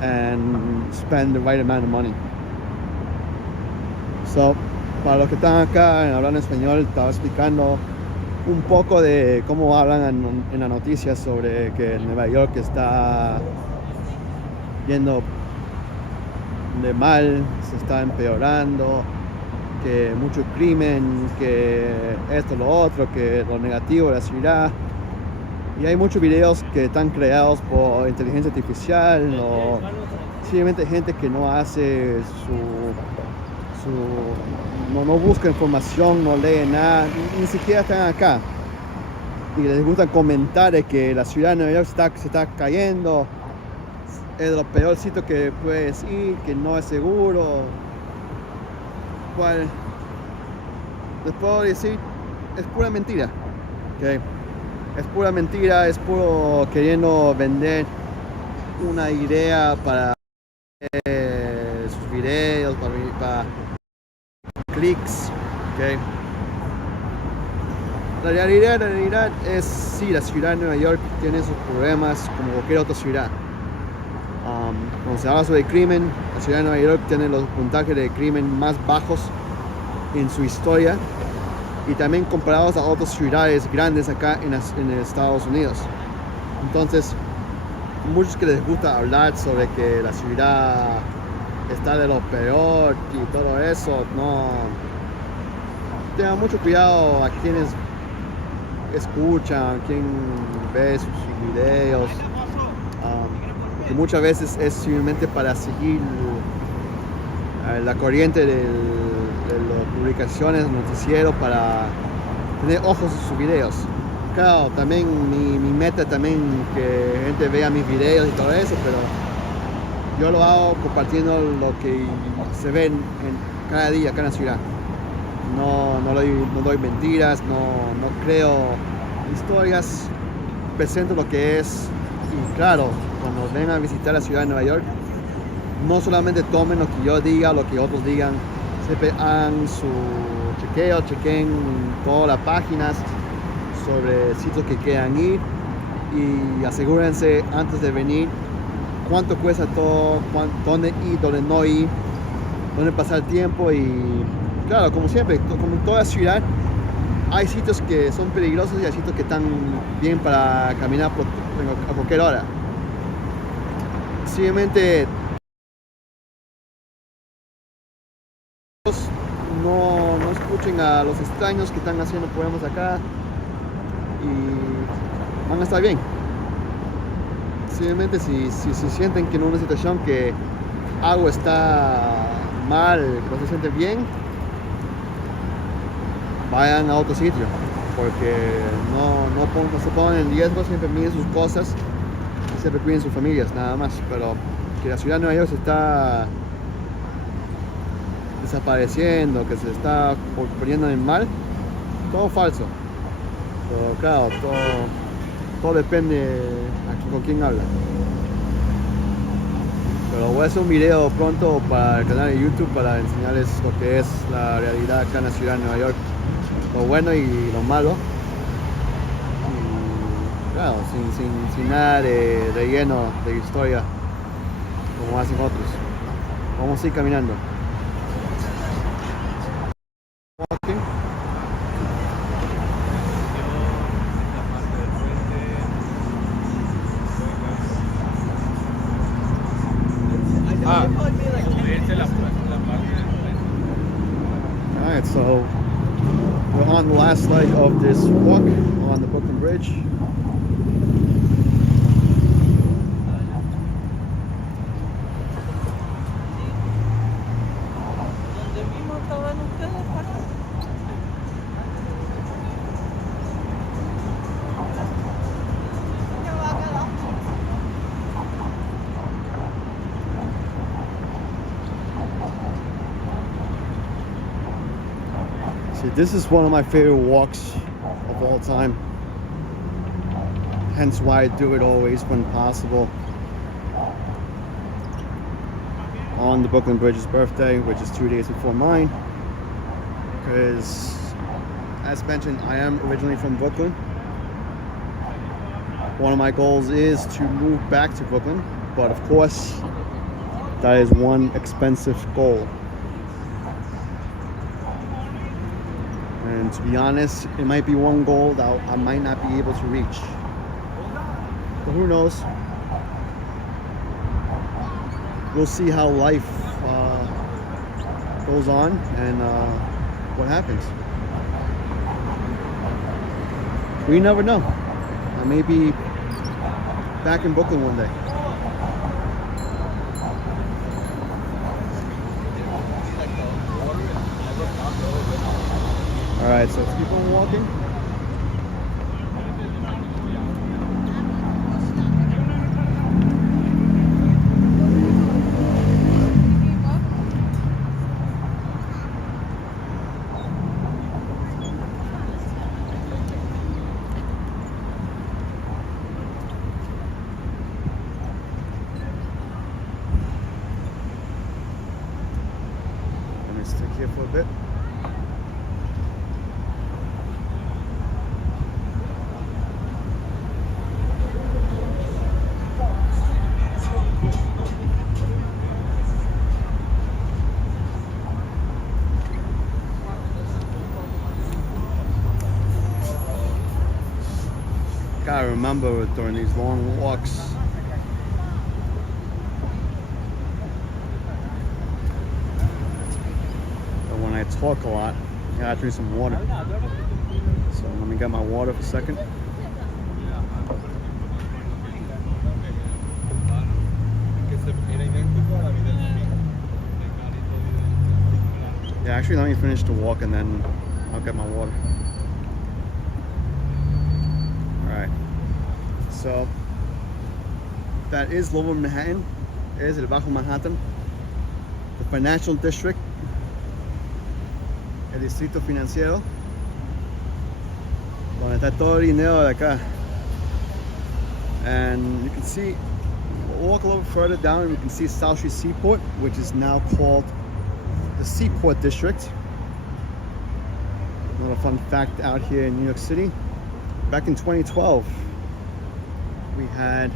and spend the right amount of money. So, para los que están acá hablando español, estaba explicando un poco de cómo hablan en la noticia sobre que Nueva York está yendo de mal, se está empeorando, que mucho crimen, que esto, lo otro, que lo negativo de la ciudad. Y hay muchos videos que están creados por inteligencia artificial o simplemente gente que no hace no busca información, no lee nada, ni siquiera están acá. Y les gusta comentar de que la ciudad de Nueva York se está cayendo, es de lo peorcito que puedes ir, que no es seguro. Cual les puedo decir, es pura mentira. ¿Okay? Es pura mentira, es puro queriendo vender una idea para sus videos, para clics. ¿Okay? La realidad es, sí, la ciudad de Nueva York tiene sus problemas como cualquier otra ciudad. Cuando se habla sobre crimen, la ciudad de Nueva York tiene los puntajes de crimen más bajos en su historia, y también comparados a otras ciudades grandes acá en Estados Unidos. Entonces, muchos que les gusta hablar sobre que la ciudad está de lo peor y todo eso, no, tengan mucho cuidado a quienes escuchan, quien ve sus videos, que muchas veces es simplemente para seguir la corriente de las publicaciones, noticiero, para tener ojos en sus videos. Claro, también mi meta también que gente vea mis videos y todo eso, pero yo lo hago compartiendo lo que se ve cada día acá en la ciudad. No doy mentiras, no creo historias, presento lo que es. Y claro, cuando vengan a visitar la ciudad de Nueva York, no solamente tomen lo que yo diga, lo que otros digan, siempre hagan su chequeo, chequen todas las páginas sobre sitios que quieran ir, y asegúrense antes de venir cuánto cuesta todo, dónde ir, dónde no ir, dónde pasar tiempo. Y claro, como siempre, como en toda ciudad, hay sitios que son peligrosos y hay sitios que están bien para caminar a cualquier hora. Simplemente no escuchen a los extraños que están haciendo problemas acá, y van a estar bien. Simplemente si sienten que en una situación que algo está mal, que no se sienten bien, vayan a otro sitio, porque no se pongan en riesgo, siempre miren sus cosas, siempre cuiden sus familias, nada más. Pero que la ciudad de Nueva York se está desapareciendo, que se está poniendo en mal, todo falso. Pero claro, todo depende con quién habla. Pero voy a hacer un video pronto para el canal de YouTube para enseñarles lo que es la realidad acá en la ciudad de Nueva York, lo bueno y lo malo. Y claro, sin nada de relleno de historia como hacen otros. Vamos a ir caminando. Alright, so we're on the last leg of this walk on the Brooklyn Bridge. See, this is one of my favorite walks of all time. Hence why I do it always when possible. On the Brooklyn Bridge's birthday, which is 2 days before mine. Because, as mentioned, I am originally from Brooklyn. One of my goals is to move back to Brooklyn, but of course, that is one expensive goal. And to be honest, it might be one goal that I might not be able to reach. But who knows? We'll see how life goes on and what happens. We never know. I may be back in Brooklyn one day. Alright, so let's keep on walking. here for a bit. Gotta remember during these long walks, but when I talk a lot, I gotta drink some water. So let me get my water for a second. Yeah, actually let me finish the walk and then I'll get my water. Alright, so that is Lower Manhattan, is el Bajo Manhattan, the financial district, el distrito financiero, donde está todo el dinero de acá. And you can see, we'll walk a little further down and we can see South Street Seaport, which is now called the Seaport District. Another fun fact out here in New York City. Back in 2012, we had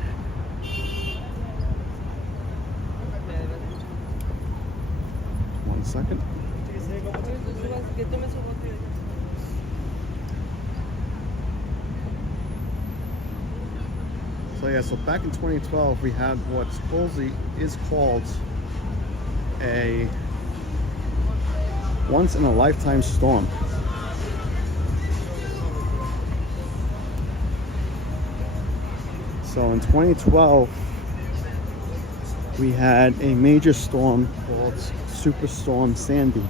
one second. So yeah, so back in 2012, we had what supposedly is called a once-in-a-lifetime storm. So in 2012, we had a major storm called Superstorm Sandy.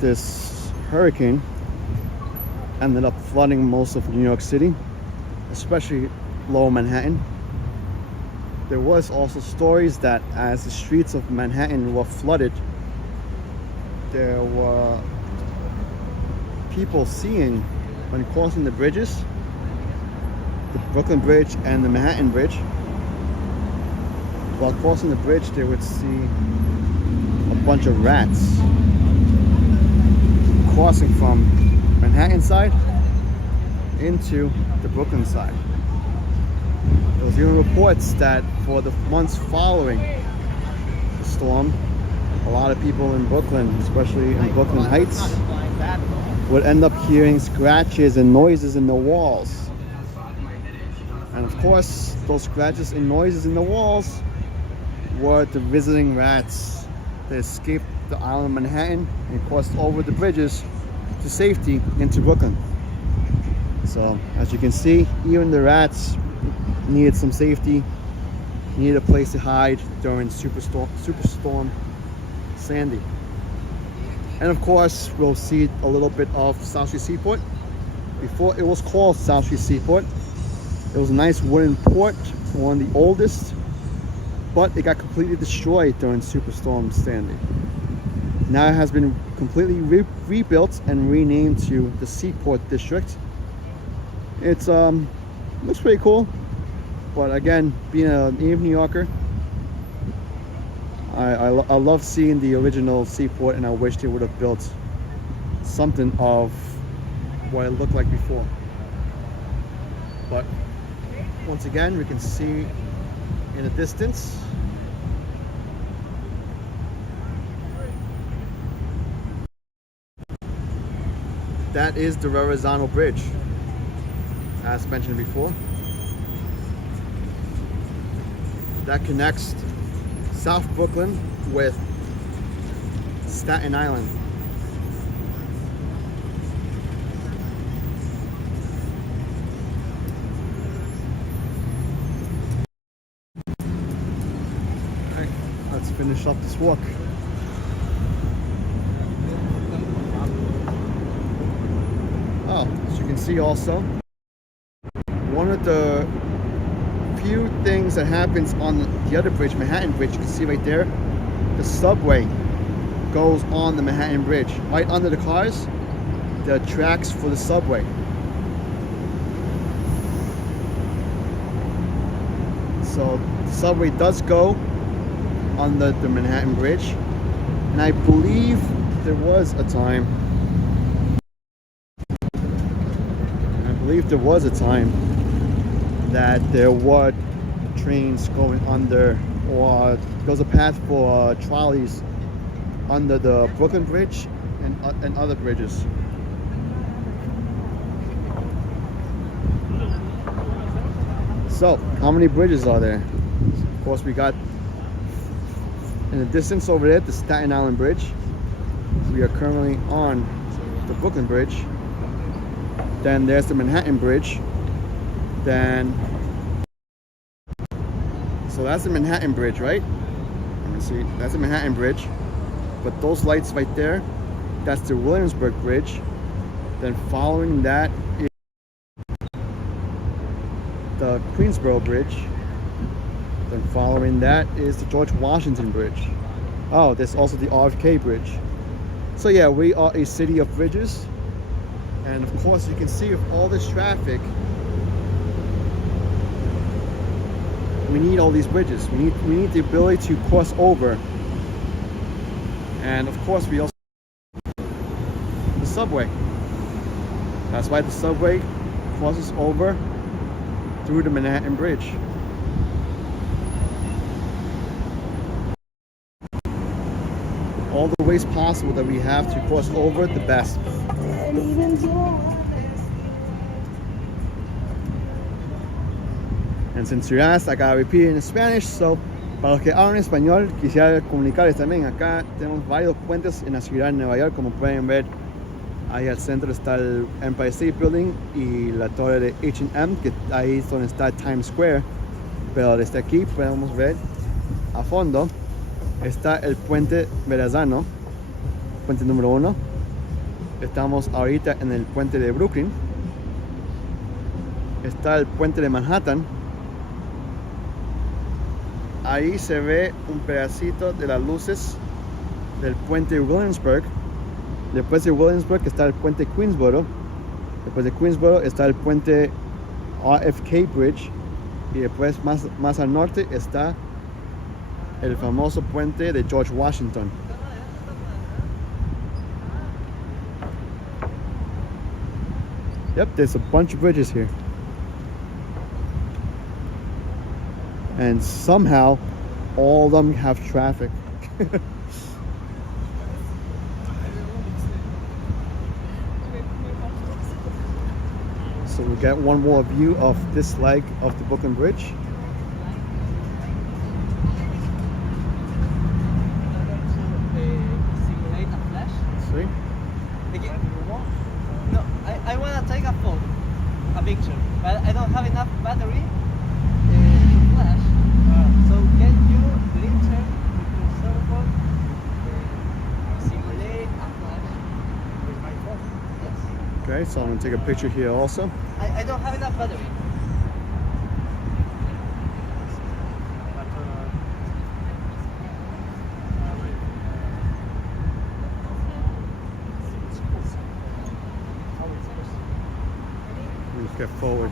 This hurricane ended up flooding most of New York City, especially Lower Manhattan. There was also stories that as the streets of Manhattan were flooded, there were people seeing, when crossing the bridges, the Brooklyn Bridge and the Manhattan Bridge, while crossing the bridge they would see a bunch of rats crossing from Manhattan side into the Brooklyn side. There was even reports that for the months following the storm, a lot of people in Brooklyn, especially in Brooklyn Heights, would end up hearing scratches and noises in the walls. And of course, those scratches and noises in the walls were the visiting rats that escaped the island of Manhattan and crossed over the bridges to safety into Brooklyn. So as you can see, even the rats needed some safety, needed a place to hide during Superstorm Sandy. And of course, we'll see a little bit of South Street Seaport. Before it was called South Street Seaport, it was a nice wooden port, one of the oldest, but it got completely destroyed during Superstorm Sandy. Now it has been completely rebuilt and renamed to the Seaport District. It's looks pretty cool, but again, being a native New Yorker, I love seeing the original seaport, and I wish they would have built something of what it looked like before. But once again, we can see in the distance that is the Verrazano Bridge, as mentioned before. That connects South Brooklyn with Staten Island. Alright, let's finish up this walk. Oh, as you can see also, one of the few things that happens on the other bridge, Manhattan Bridge, you can see right there, the subway goes on the Manhattan Bridge. Right under the cars, the tracks for the subway. So the subway does go under the Manhattan Bridge, and I believe there was a time. That there were trains going under, or there was a path for trolleys under the Brooklyn Bridge and other bridges. So, how many bridges are there? Of course, we got in the distance over there the Staten Island Bridge. We are currently on the Brooklyn Bridge. Then there's the Manhattan Bridge. Then, so that's the Manhattan Bridge, right? Let me see. That's the Manhattan Bridge. But those lights right there, that's the Williamsburg Bridge. Then following that is the Queensboro Bridge. Then following that is the George Washington Bridge. Oh, there's also the RFK Bridge. So yeah, we are a city of bridges. And of course, you can see with all this traffic, we need all these bridges. We need the ability to cross over. And of course, we also the subway. That's why the subway crosses over through the Manhattan Bridge. All the ways possible that we have to cross over, the best. And since you asked, I gotta repeat it in Spanish. So, para los que hablan español, quisiera comunicarles también. Acá tenemos varios puentes en la ciudad de Nueva York. Como pueden ver, ahí al centro está el Empire State Building y la torre de H&M, que ahí es donde está Times Square. Pero desde aquí podemos ver a fondo está el puente Verrazano, puente número 1. Estamos ahorita en el puente de Brooklyn. Está el puente de Manhattan. Ahí se ve un pedacito de las luces del puente de Williamsburg. Después de Williamsburg está el puente Queensboro. Después de Queensboro está el puente RFK Bridge. Y después más al norte está el famoso puente de George Washington. Yep, there's a bunch of bridges here. And somehow, all of them have traffic. So we get one more view of this leg of the Brooklyn Bridge. Simulate a flash. See? No, I want to take a picture, but I don't have enough battery to flash. So can you printer with your cell phone simulate a flash with my phone? Yes. Okay, so I'm going to take a picture here also. I don't have enough battery. Let's get forward.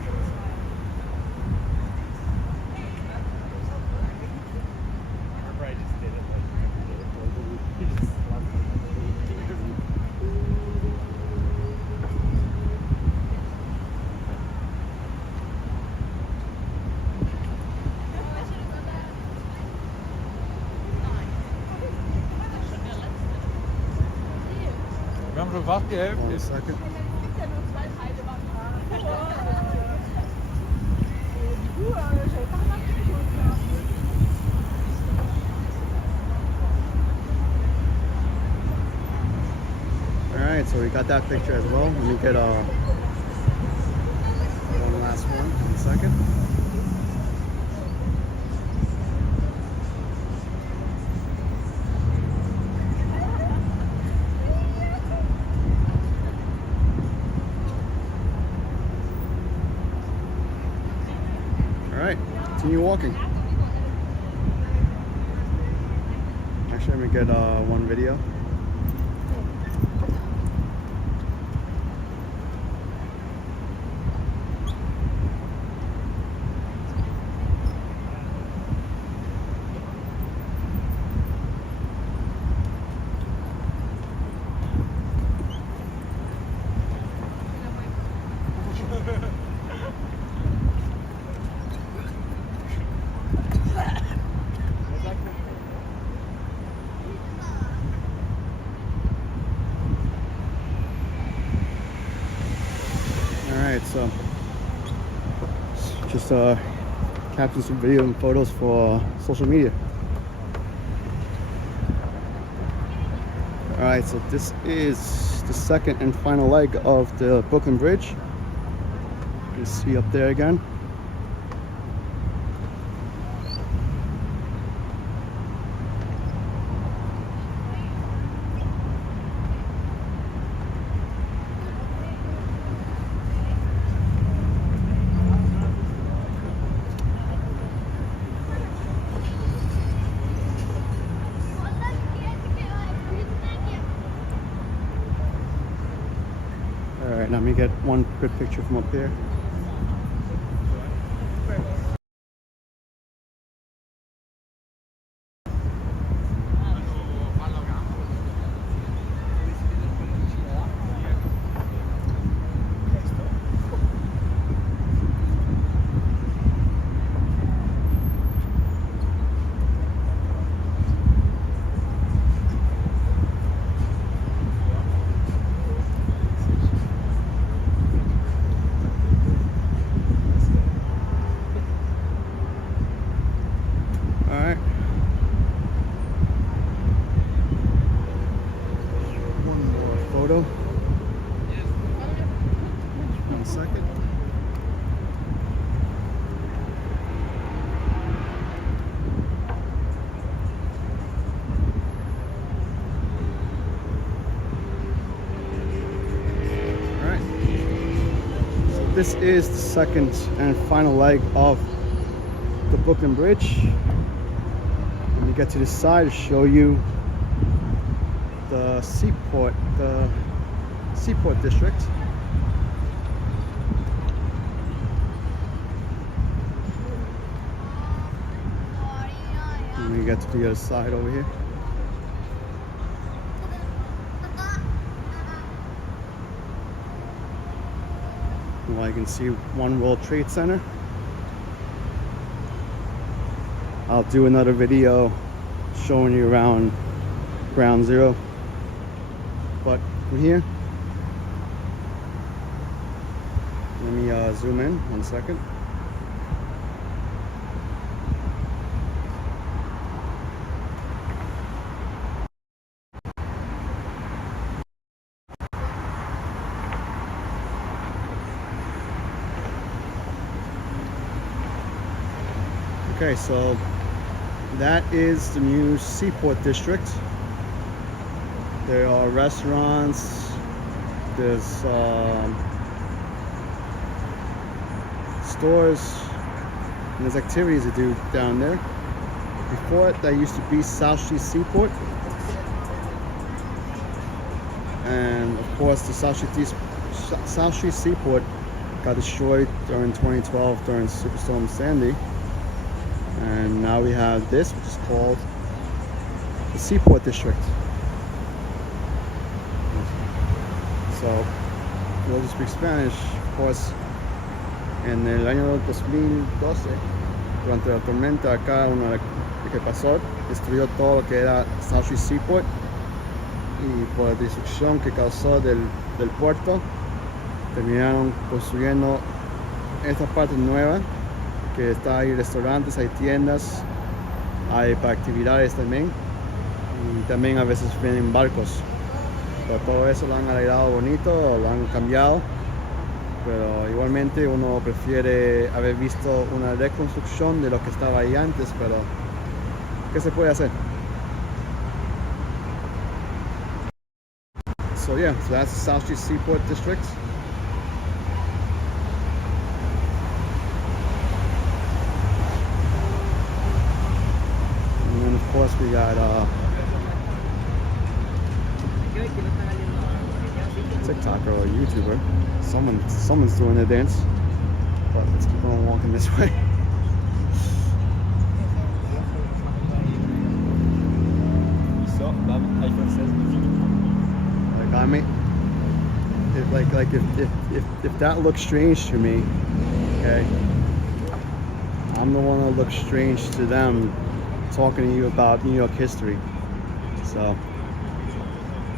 Wir haben schon wachgehelft. 1 second. Alright, so we got that picture as well. Let me get one last one in a second. Alright, continue walking. Actually, let me get one video. Alright, so just capturing some video and photos for social media. Alright, so this is the second and final leg of the Brooklyn Bridge. You see up there again. Alright, let me get one good picture from up here. Alright. One more photo. 1 second. Alright. So this is the second and final leg of the Brooklyn Bridge. When you get to the side, to show you the seaport district. And we get to the other side over here. Well, you can see One World Trade Center. I'll do another video showing you around Ground Zero. But from here, let me zoom in 1 second. Okay, so that is the new Seaport District. There are restaurants, there's stores, and there's activities to do down there. Before it, that used to be South Street Seaport. And of course, the South Street Seaport got destroyed during 2012 during Superstorm Sandy. And now we have this, which is called the Seaport District. So, we'll just speak Spanish. Of course, en el año 2012, durante la tormenta acá, que pasó, destruyó todo lo que era South Street Seaport. Y por la destrucción que causó del puerto, terminaron construyendo esta parte nueva, que está, hay restaurantes, hay tiendas, hay para actividades también, y también a veces vienen barcos. Pero todo eso lo han arreglado bonito, lo han cambiado, pero igualmente uno prefiere haber visto una reconstrucción de lo que estaba ahí antes, pero ¿qué se puede hacer? So yeah, so that's the South Street Seaport District. And then of course we got TikToker or YouTuber. Someone's doing a dance. But let's keep on walking this way. like if that looks strange to me, okay, I'm the one that looks strange to them talking to you about New York history. So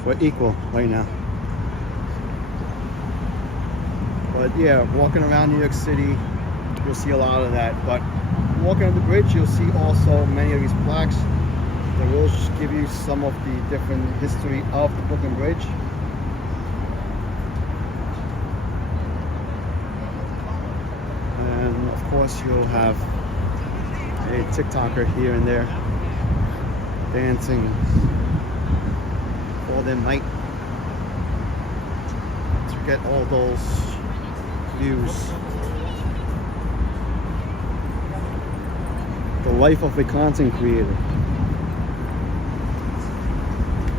we're equal right now. But yeah, walking around New York City, you'll see a lot of that. But walking on the bridge, you'll see also many of these plaques that will just give you some of the different history of the Brooklyn Bridge. And of course, you'll have a TikToker here and there dancing all their might to get all those views. The life of a content creator.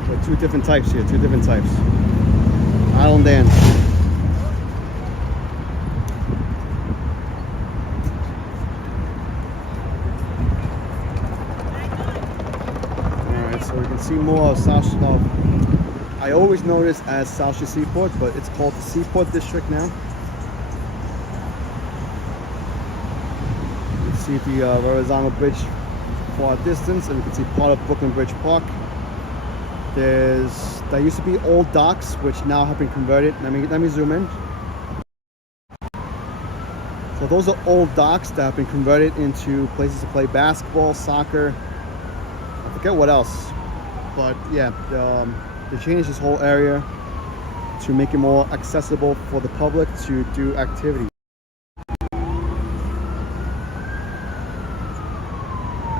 So two different types here, two different types. I don't dance. Alright, so we can see more of South. I always know this as South Street Seaport, but it's called the Seaport District now. You see the horizontal bridge far distance, and you can see part of Brooklyn Bridge Park. There used to be old docks, which now have been converted. Let me zoom in. So those are old docks that have been converted into places to play basketball, soccer. I forget what else, but yeah, they changed this whole area to make it more accessible for the public to do activities.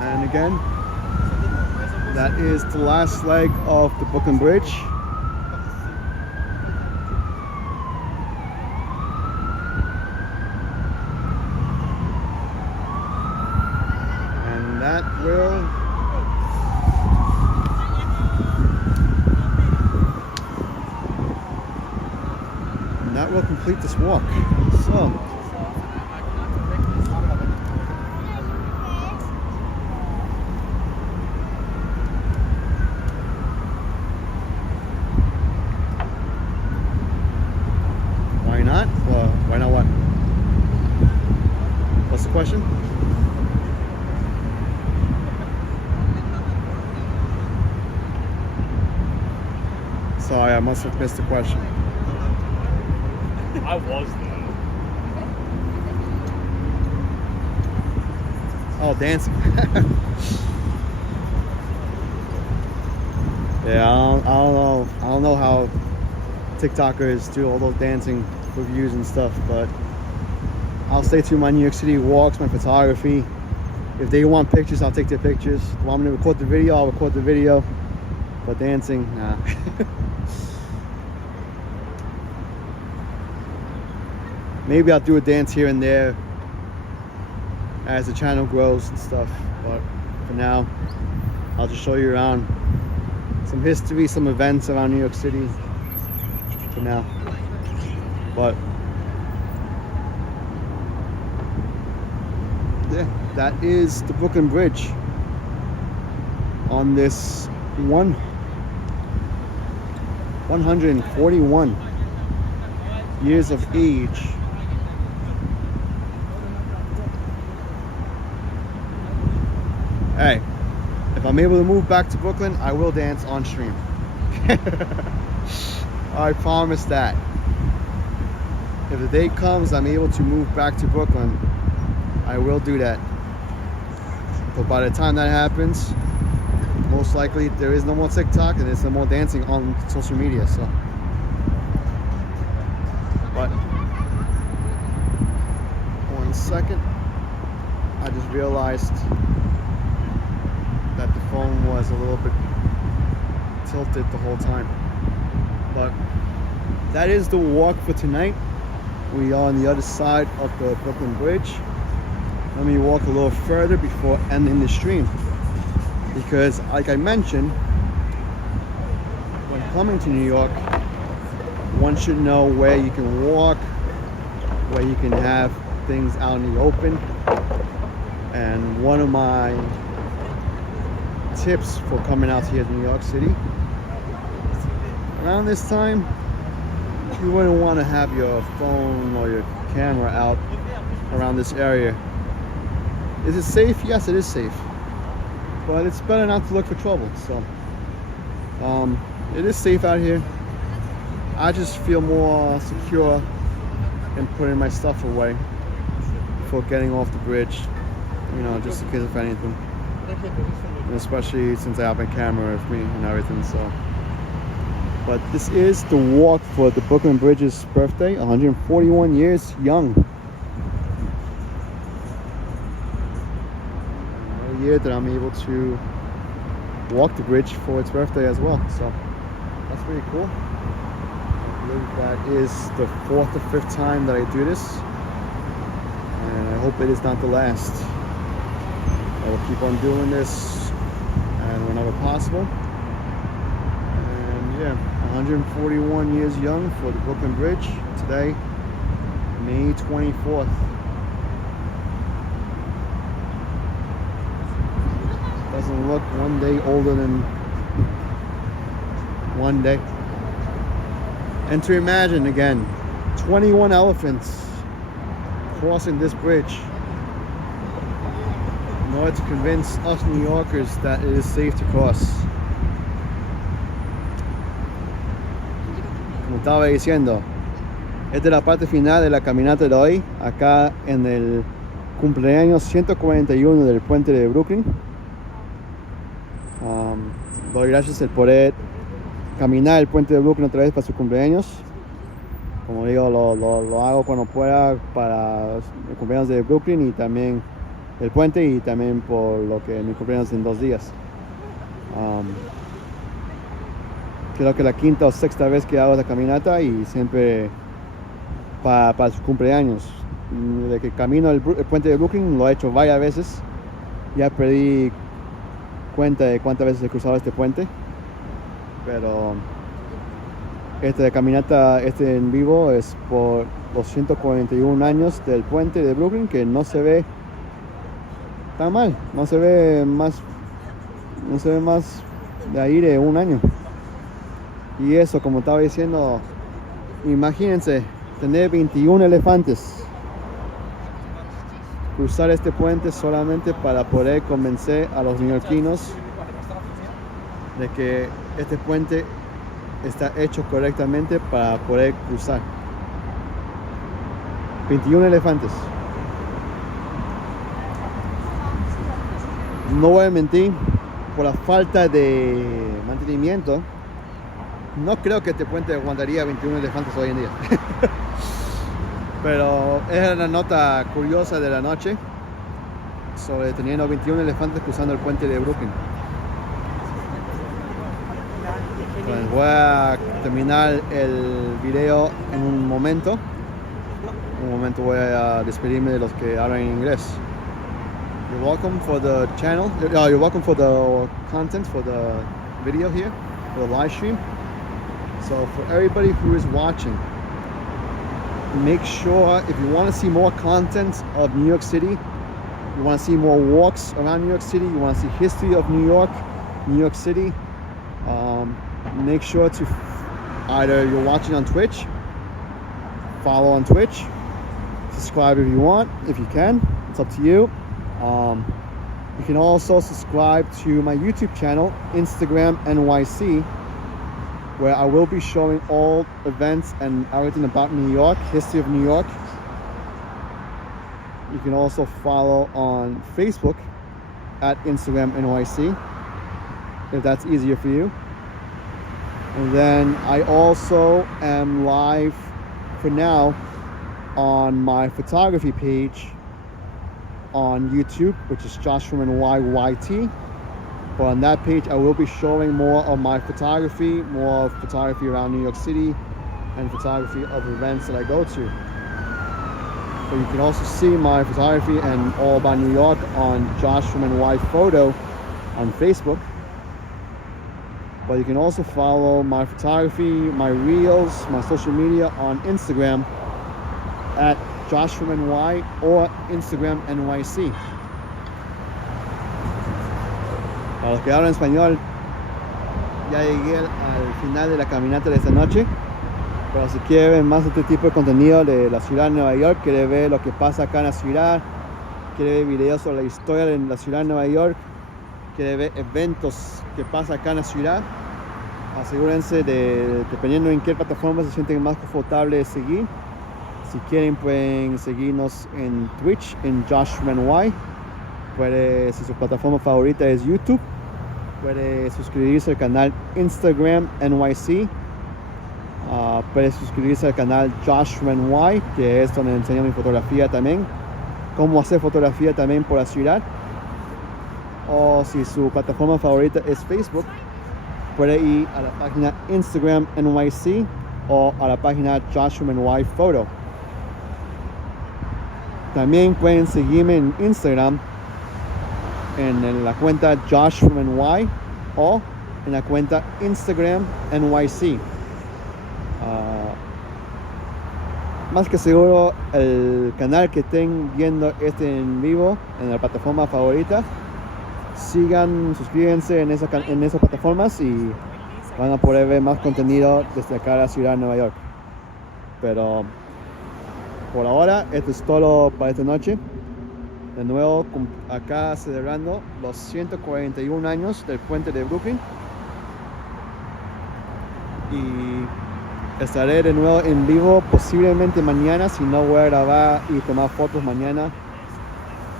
And again, that is the last leg of the Brooklyn Bridge. And that will complete this walk. So why not? Well, why not what? What's the question? Sorry, I must have missed the question. I was there. Oh, dancing. Yeah, I don't know how TikTokers do all those dancing reviews and stuff, but I'll stay to my New York City walks, my photography. If they want pictures, I'll take their pictures. If they want me to record the video, I'll record the video. But dancing, nah. Maybe I'll do a dance here and there as the channel grows and stuff, but for now I'll just show you around some history, some events around New York City for now. But yeah, that is the Brooklyn Bridge on this 141 years of age. Hey, if I'm able to move back to Brooklyn, I will dance on stream. I promise that. If the day comes I'm able to move back to Brooklyn, I will do that. But by the time that happens, most likely there is no more TikTok and there's no more dancing on social media. So, but 1 second, I just realized that the phone was a little bit tilted the whole time. But that is the walk for tonight. We are on the other side of the Brooklyn Bridge. Let me walk a little further before ending the stream, because like I mentioned, when coming to New York, one should know where you can walk, where you can have things out in the open. And one of my tips for coming out here to New York City around this time you wouldn't want to have your phone or your camera out around this area. Is it safe? Yes, it is safe, but it's better not to look for trouble. So it is safe out here. I just feel more secure in putting my stuff away before getting off the bridge, you know, just in case of anything. And especially since I have my camera with me and everything. So, but this is the walk for the Brooklyn Bridge's birthday, 141 years young. Another year that I'm able to walk the bridge for its birthday as well. So that's pretty cool. I believe that is the 4th or 5th time that I do this, and I hope it is not the last. I will keep on doing this and whenever possible. And yeah, 141 years young for the Brooklyn Bridge today, May 24th. Doesn't look one day older than one day. And to imagine again, 21 elephants crossing this bridge in order to convince us New Yorkers that it is safe to cross. Como estaba diciendo, esta es la parte final de la caminata de hoy, acá en el cumpleaños 141 del puente de Brooklyn. Doy gracias por poder caminar el puente de Brooklyn otra vez para su cumpleaños. Como digo, lo hago cuando pueda para el cumpleaños de Brooklyn y también el puente, y también por lo que mi cumpleaños en 2 días. Creo que la 5ª o 6ª vez que hago la caminata, y siempre para su cumpleaños. De que camino el puente de Brooklyn lo he hecho varias veces. Ya perdí cuenta de cuántas veces he cruzado este puente, pero esta caminata, en vivo, es por los 141 años del puente de Brooklyn, que no se ve tan mal, no se ve más de ahí de un año. Y eso, como estaba diciendo, imagínense tener 21 elefantes, cruzar este puente solamente para poder convencer a los neoyorquinos de que este puente está hecho correctamente para poder cruzar. 21 elefantes. No voy a mentir, por la falta de mantenimiento, no creo que este puente aguantaría 21 elefantes hoy en día. Pero es una nota curiosa de la noche sobre teniendo 21 elefantes cruzando el puente de Brooklyn. Pues voy a terminar el video en un momento. En un momento voy a despedirme de los que hablan en inglés. You're welcome for the channel. You're welcome for the content, for the video here, for the live stream. So for everybody who is watching, make sure, if you want to see more content of New York City, you want to see more walks around New York City, you want to see history of New York City, make sure to either you're watching on Twitch, follow on Twitch, subscribe if you want, if you can, it's up to you. You can also subscribe to my YouTube channel, Instagram NYC, where I will be showing all events and everything about New York, history of New York. You can also follow on Facebook at Instagram NYC, if that's easier for you. And then I also am live for now on my photography page on YouTube, which is Josh Roman YYT. But on that page, I will be showing more of my photography, more of photography around New York City, and photography of events that I go to. But you can also see my photography and all about New York on Josh Roman Y Photo on Facebook. But you can also follow my photography, my reels, my social media on Instagram at Josh Roman Y or Instagram NYC. Para los que hablan español, ya llegué al final de la caminata de esta noche. Pero si quiere ver más de este tipo de contenido de la ciudad de Nueva York, quiere ver lo que pasa acá en la ciudad, quiere ver videos sobre la historia de la ciudad de Nueva York, quiere ver eventos que pasa acá en la ciudad, asegúrense de, dependiendo en qué plataforma se sienten más confortable de seguir. Si quieren pueden seguirnos en Twitch, en JoshManY. Puede, si su plataforma favorita es YouTube, puede suscribirse al canal Instagram NYC. Puede suscribirse al canal JoshManY, que es donde enseño mi fotografía también, cómo hacer fotografía también por la ciudad. O si su plataforma favorita es Facebook, puede ir a la página Instagram NYC o a la página JoshManY Photo. También pueden seguirme en Instagram en la cuenta JoshManY o en la cuenta Instagram NYC. Más que seguro el canal que estén viendo este en vivo en la plataforma favorita, sigan, suscríbanse en esas plataformas y van a poder ver más contenido desde acá a la ciudad de Nueva York. Pero por ahora esto es todo para esta noche. De nuevo acá celebrando los 141 años del puente de Brooklyn. Y estaré de nuevo en vivo posiblemente mañana, si no voy a grabar y tomar fotos mañana.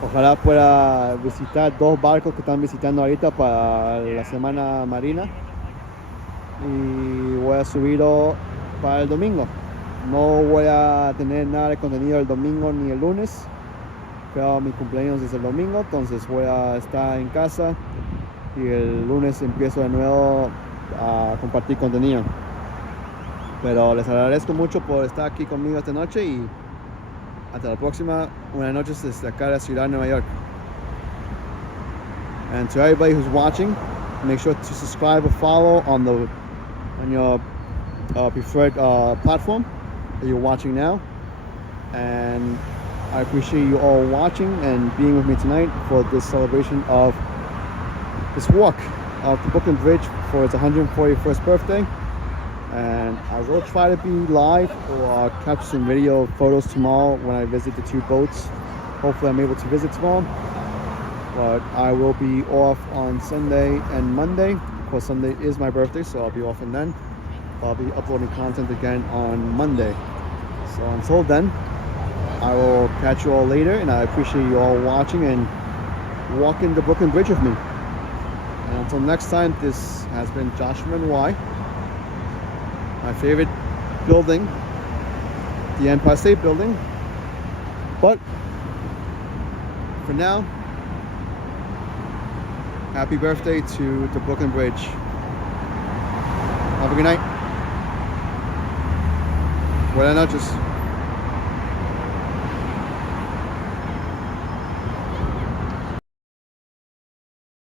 Ojalá pueda visitar 2 barcos que están visitando ahorita para la semana marina. Y voy a subirlo para el domingo. No voy a tener nada de contenido el domingo ni el lunes. Pero mi cumpleaños es el domingo, entonces voy a estar en casa. Y el lunes empiezo de nuevo a compartir contenido. Pero les agradezco mucho por estar aquí conmigo esta noche y hasta la próxima. Buenas noches desde acá de la ciudad de Nueva York. And to everybody who's watching, make sure to subscribe or follow on your preferred platform that you're watching now. And I appreciate you all watching and being with me tonight for this celebration of this walk of the Brooklyn Bridge for its 141st birthday. And I will try to be live or capture some video photos tomorrow when I visit the 2 boats. Hopefully I'm able to visit tomorrow. But I will be off on Sunday and Monday. Of course, Sunday is my birthday, so I'll be off and then. I'll be uploading content again on Monday. So until then, I will catch you all later, and I appreciate you all watching and walking the Brooklyn Bridge with me. And until next time, this has been JoshManY. My favorite building, the Empire State Building. But for now, happy birthday to the Brooklyn Bridge. Have a good night. Buenas noches.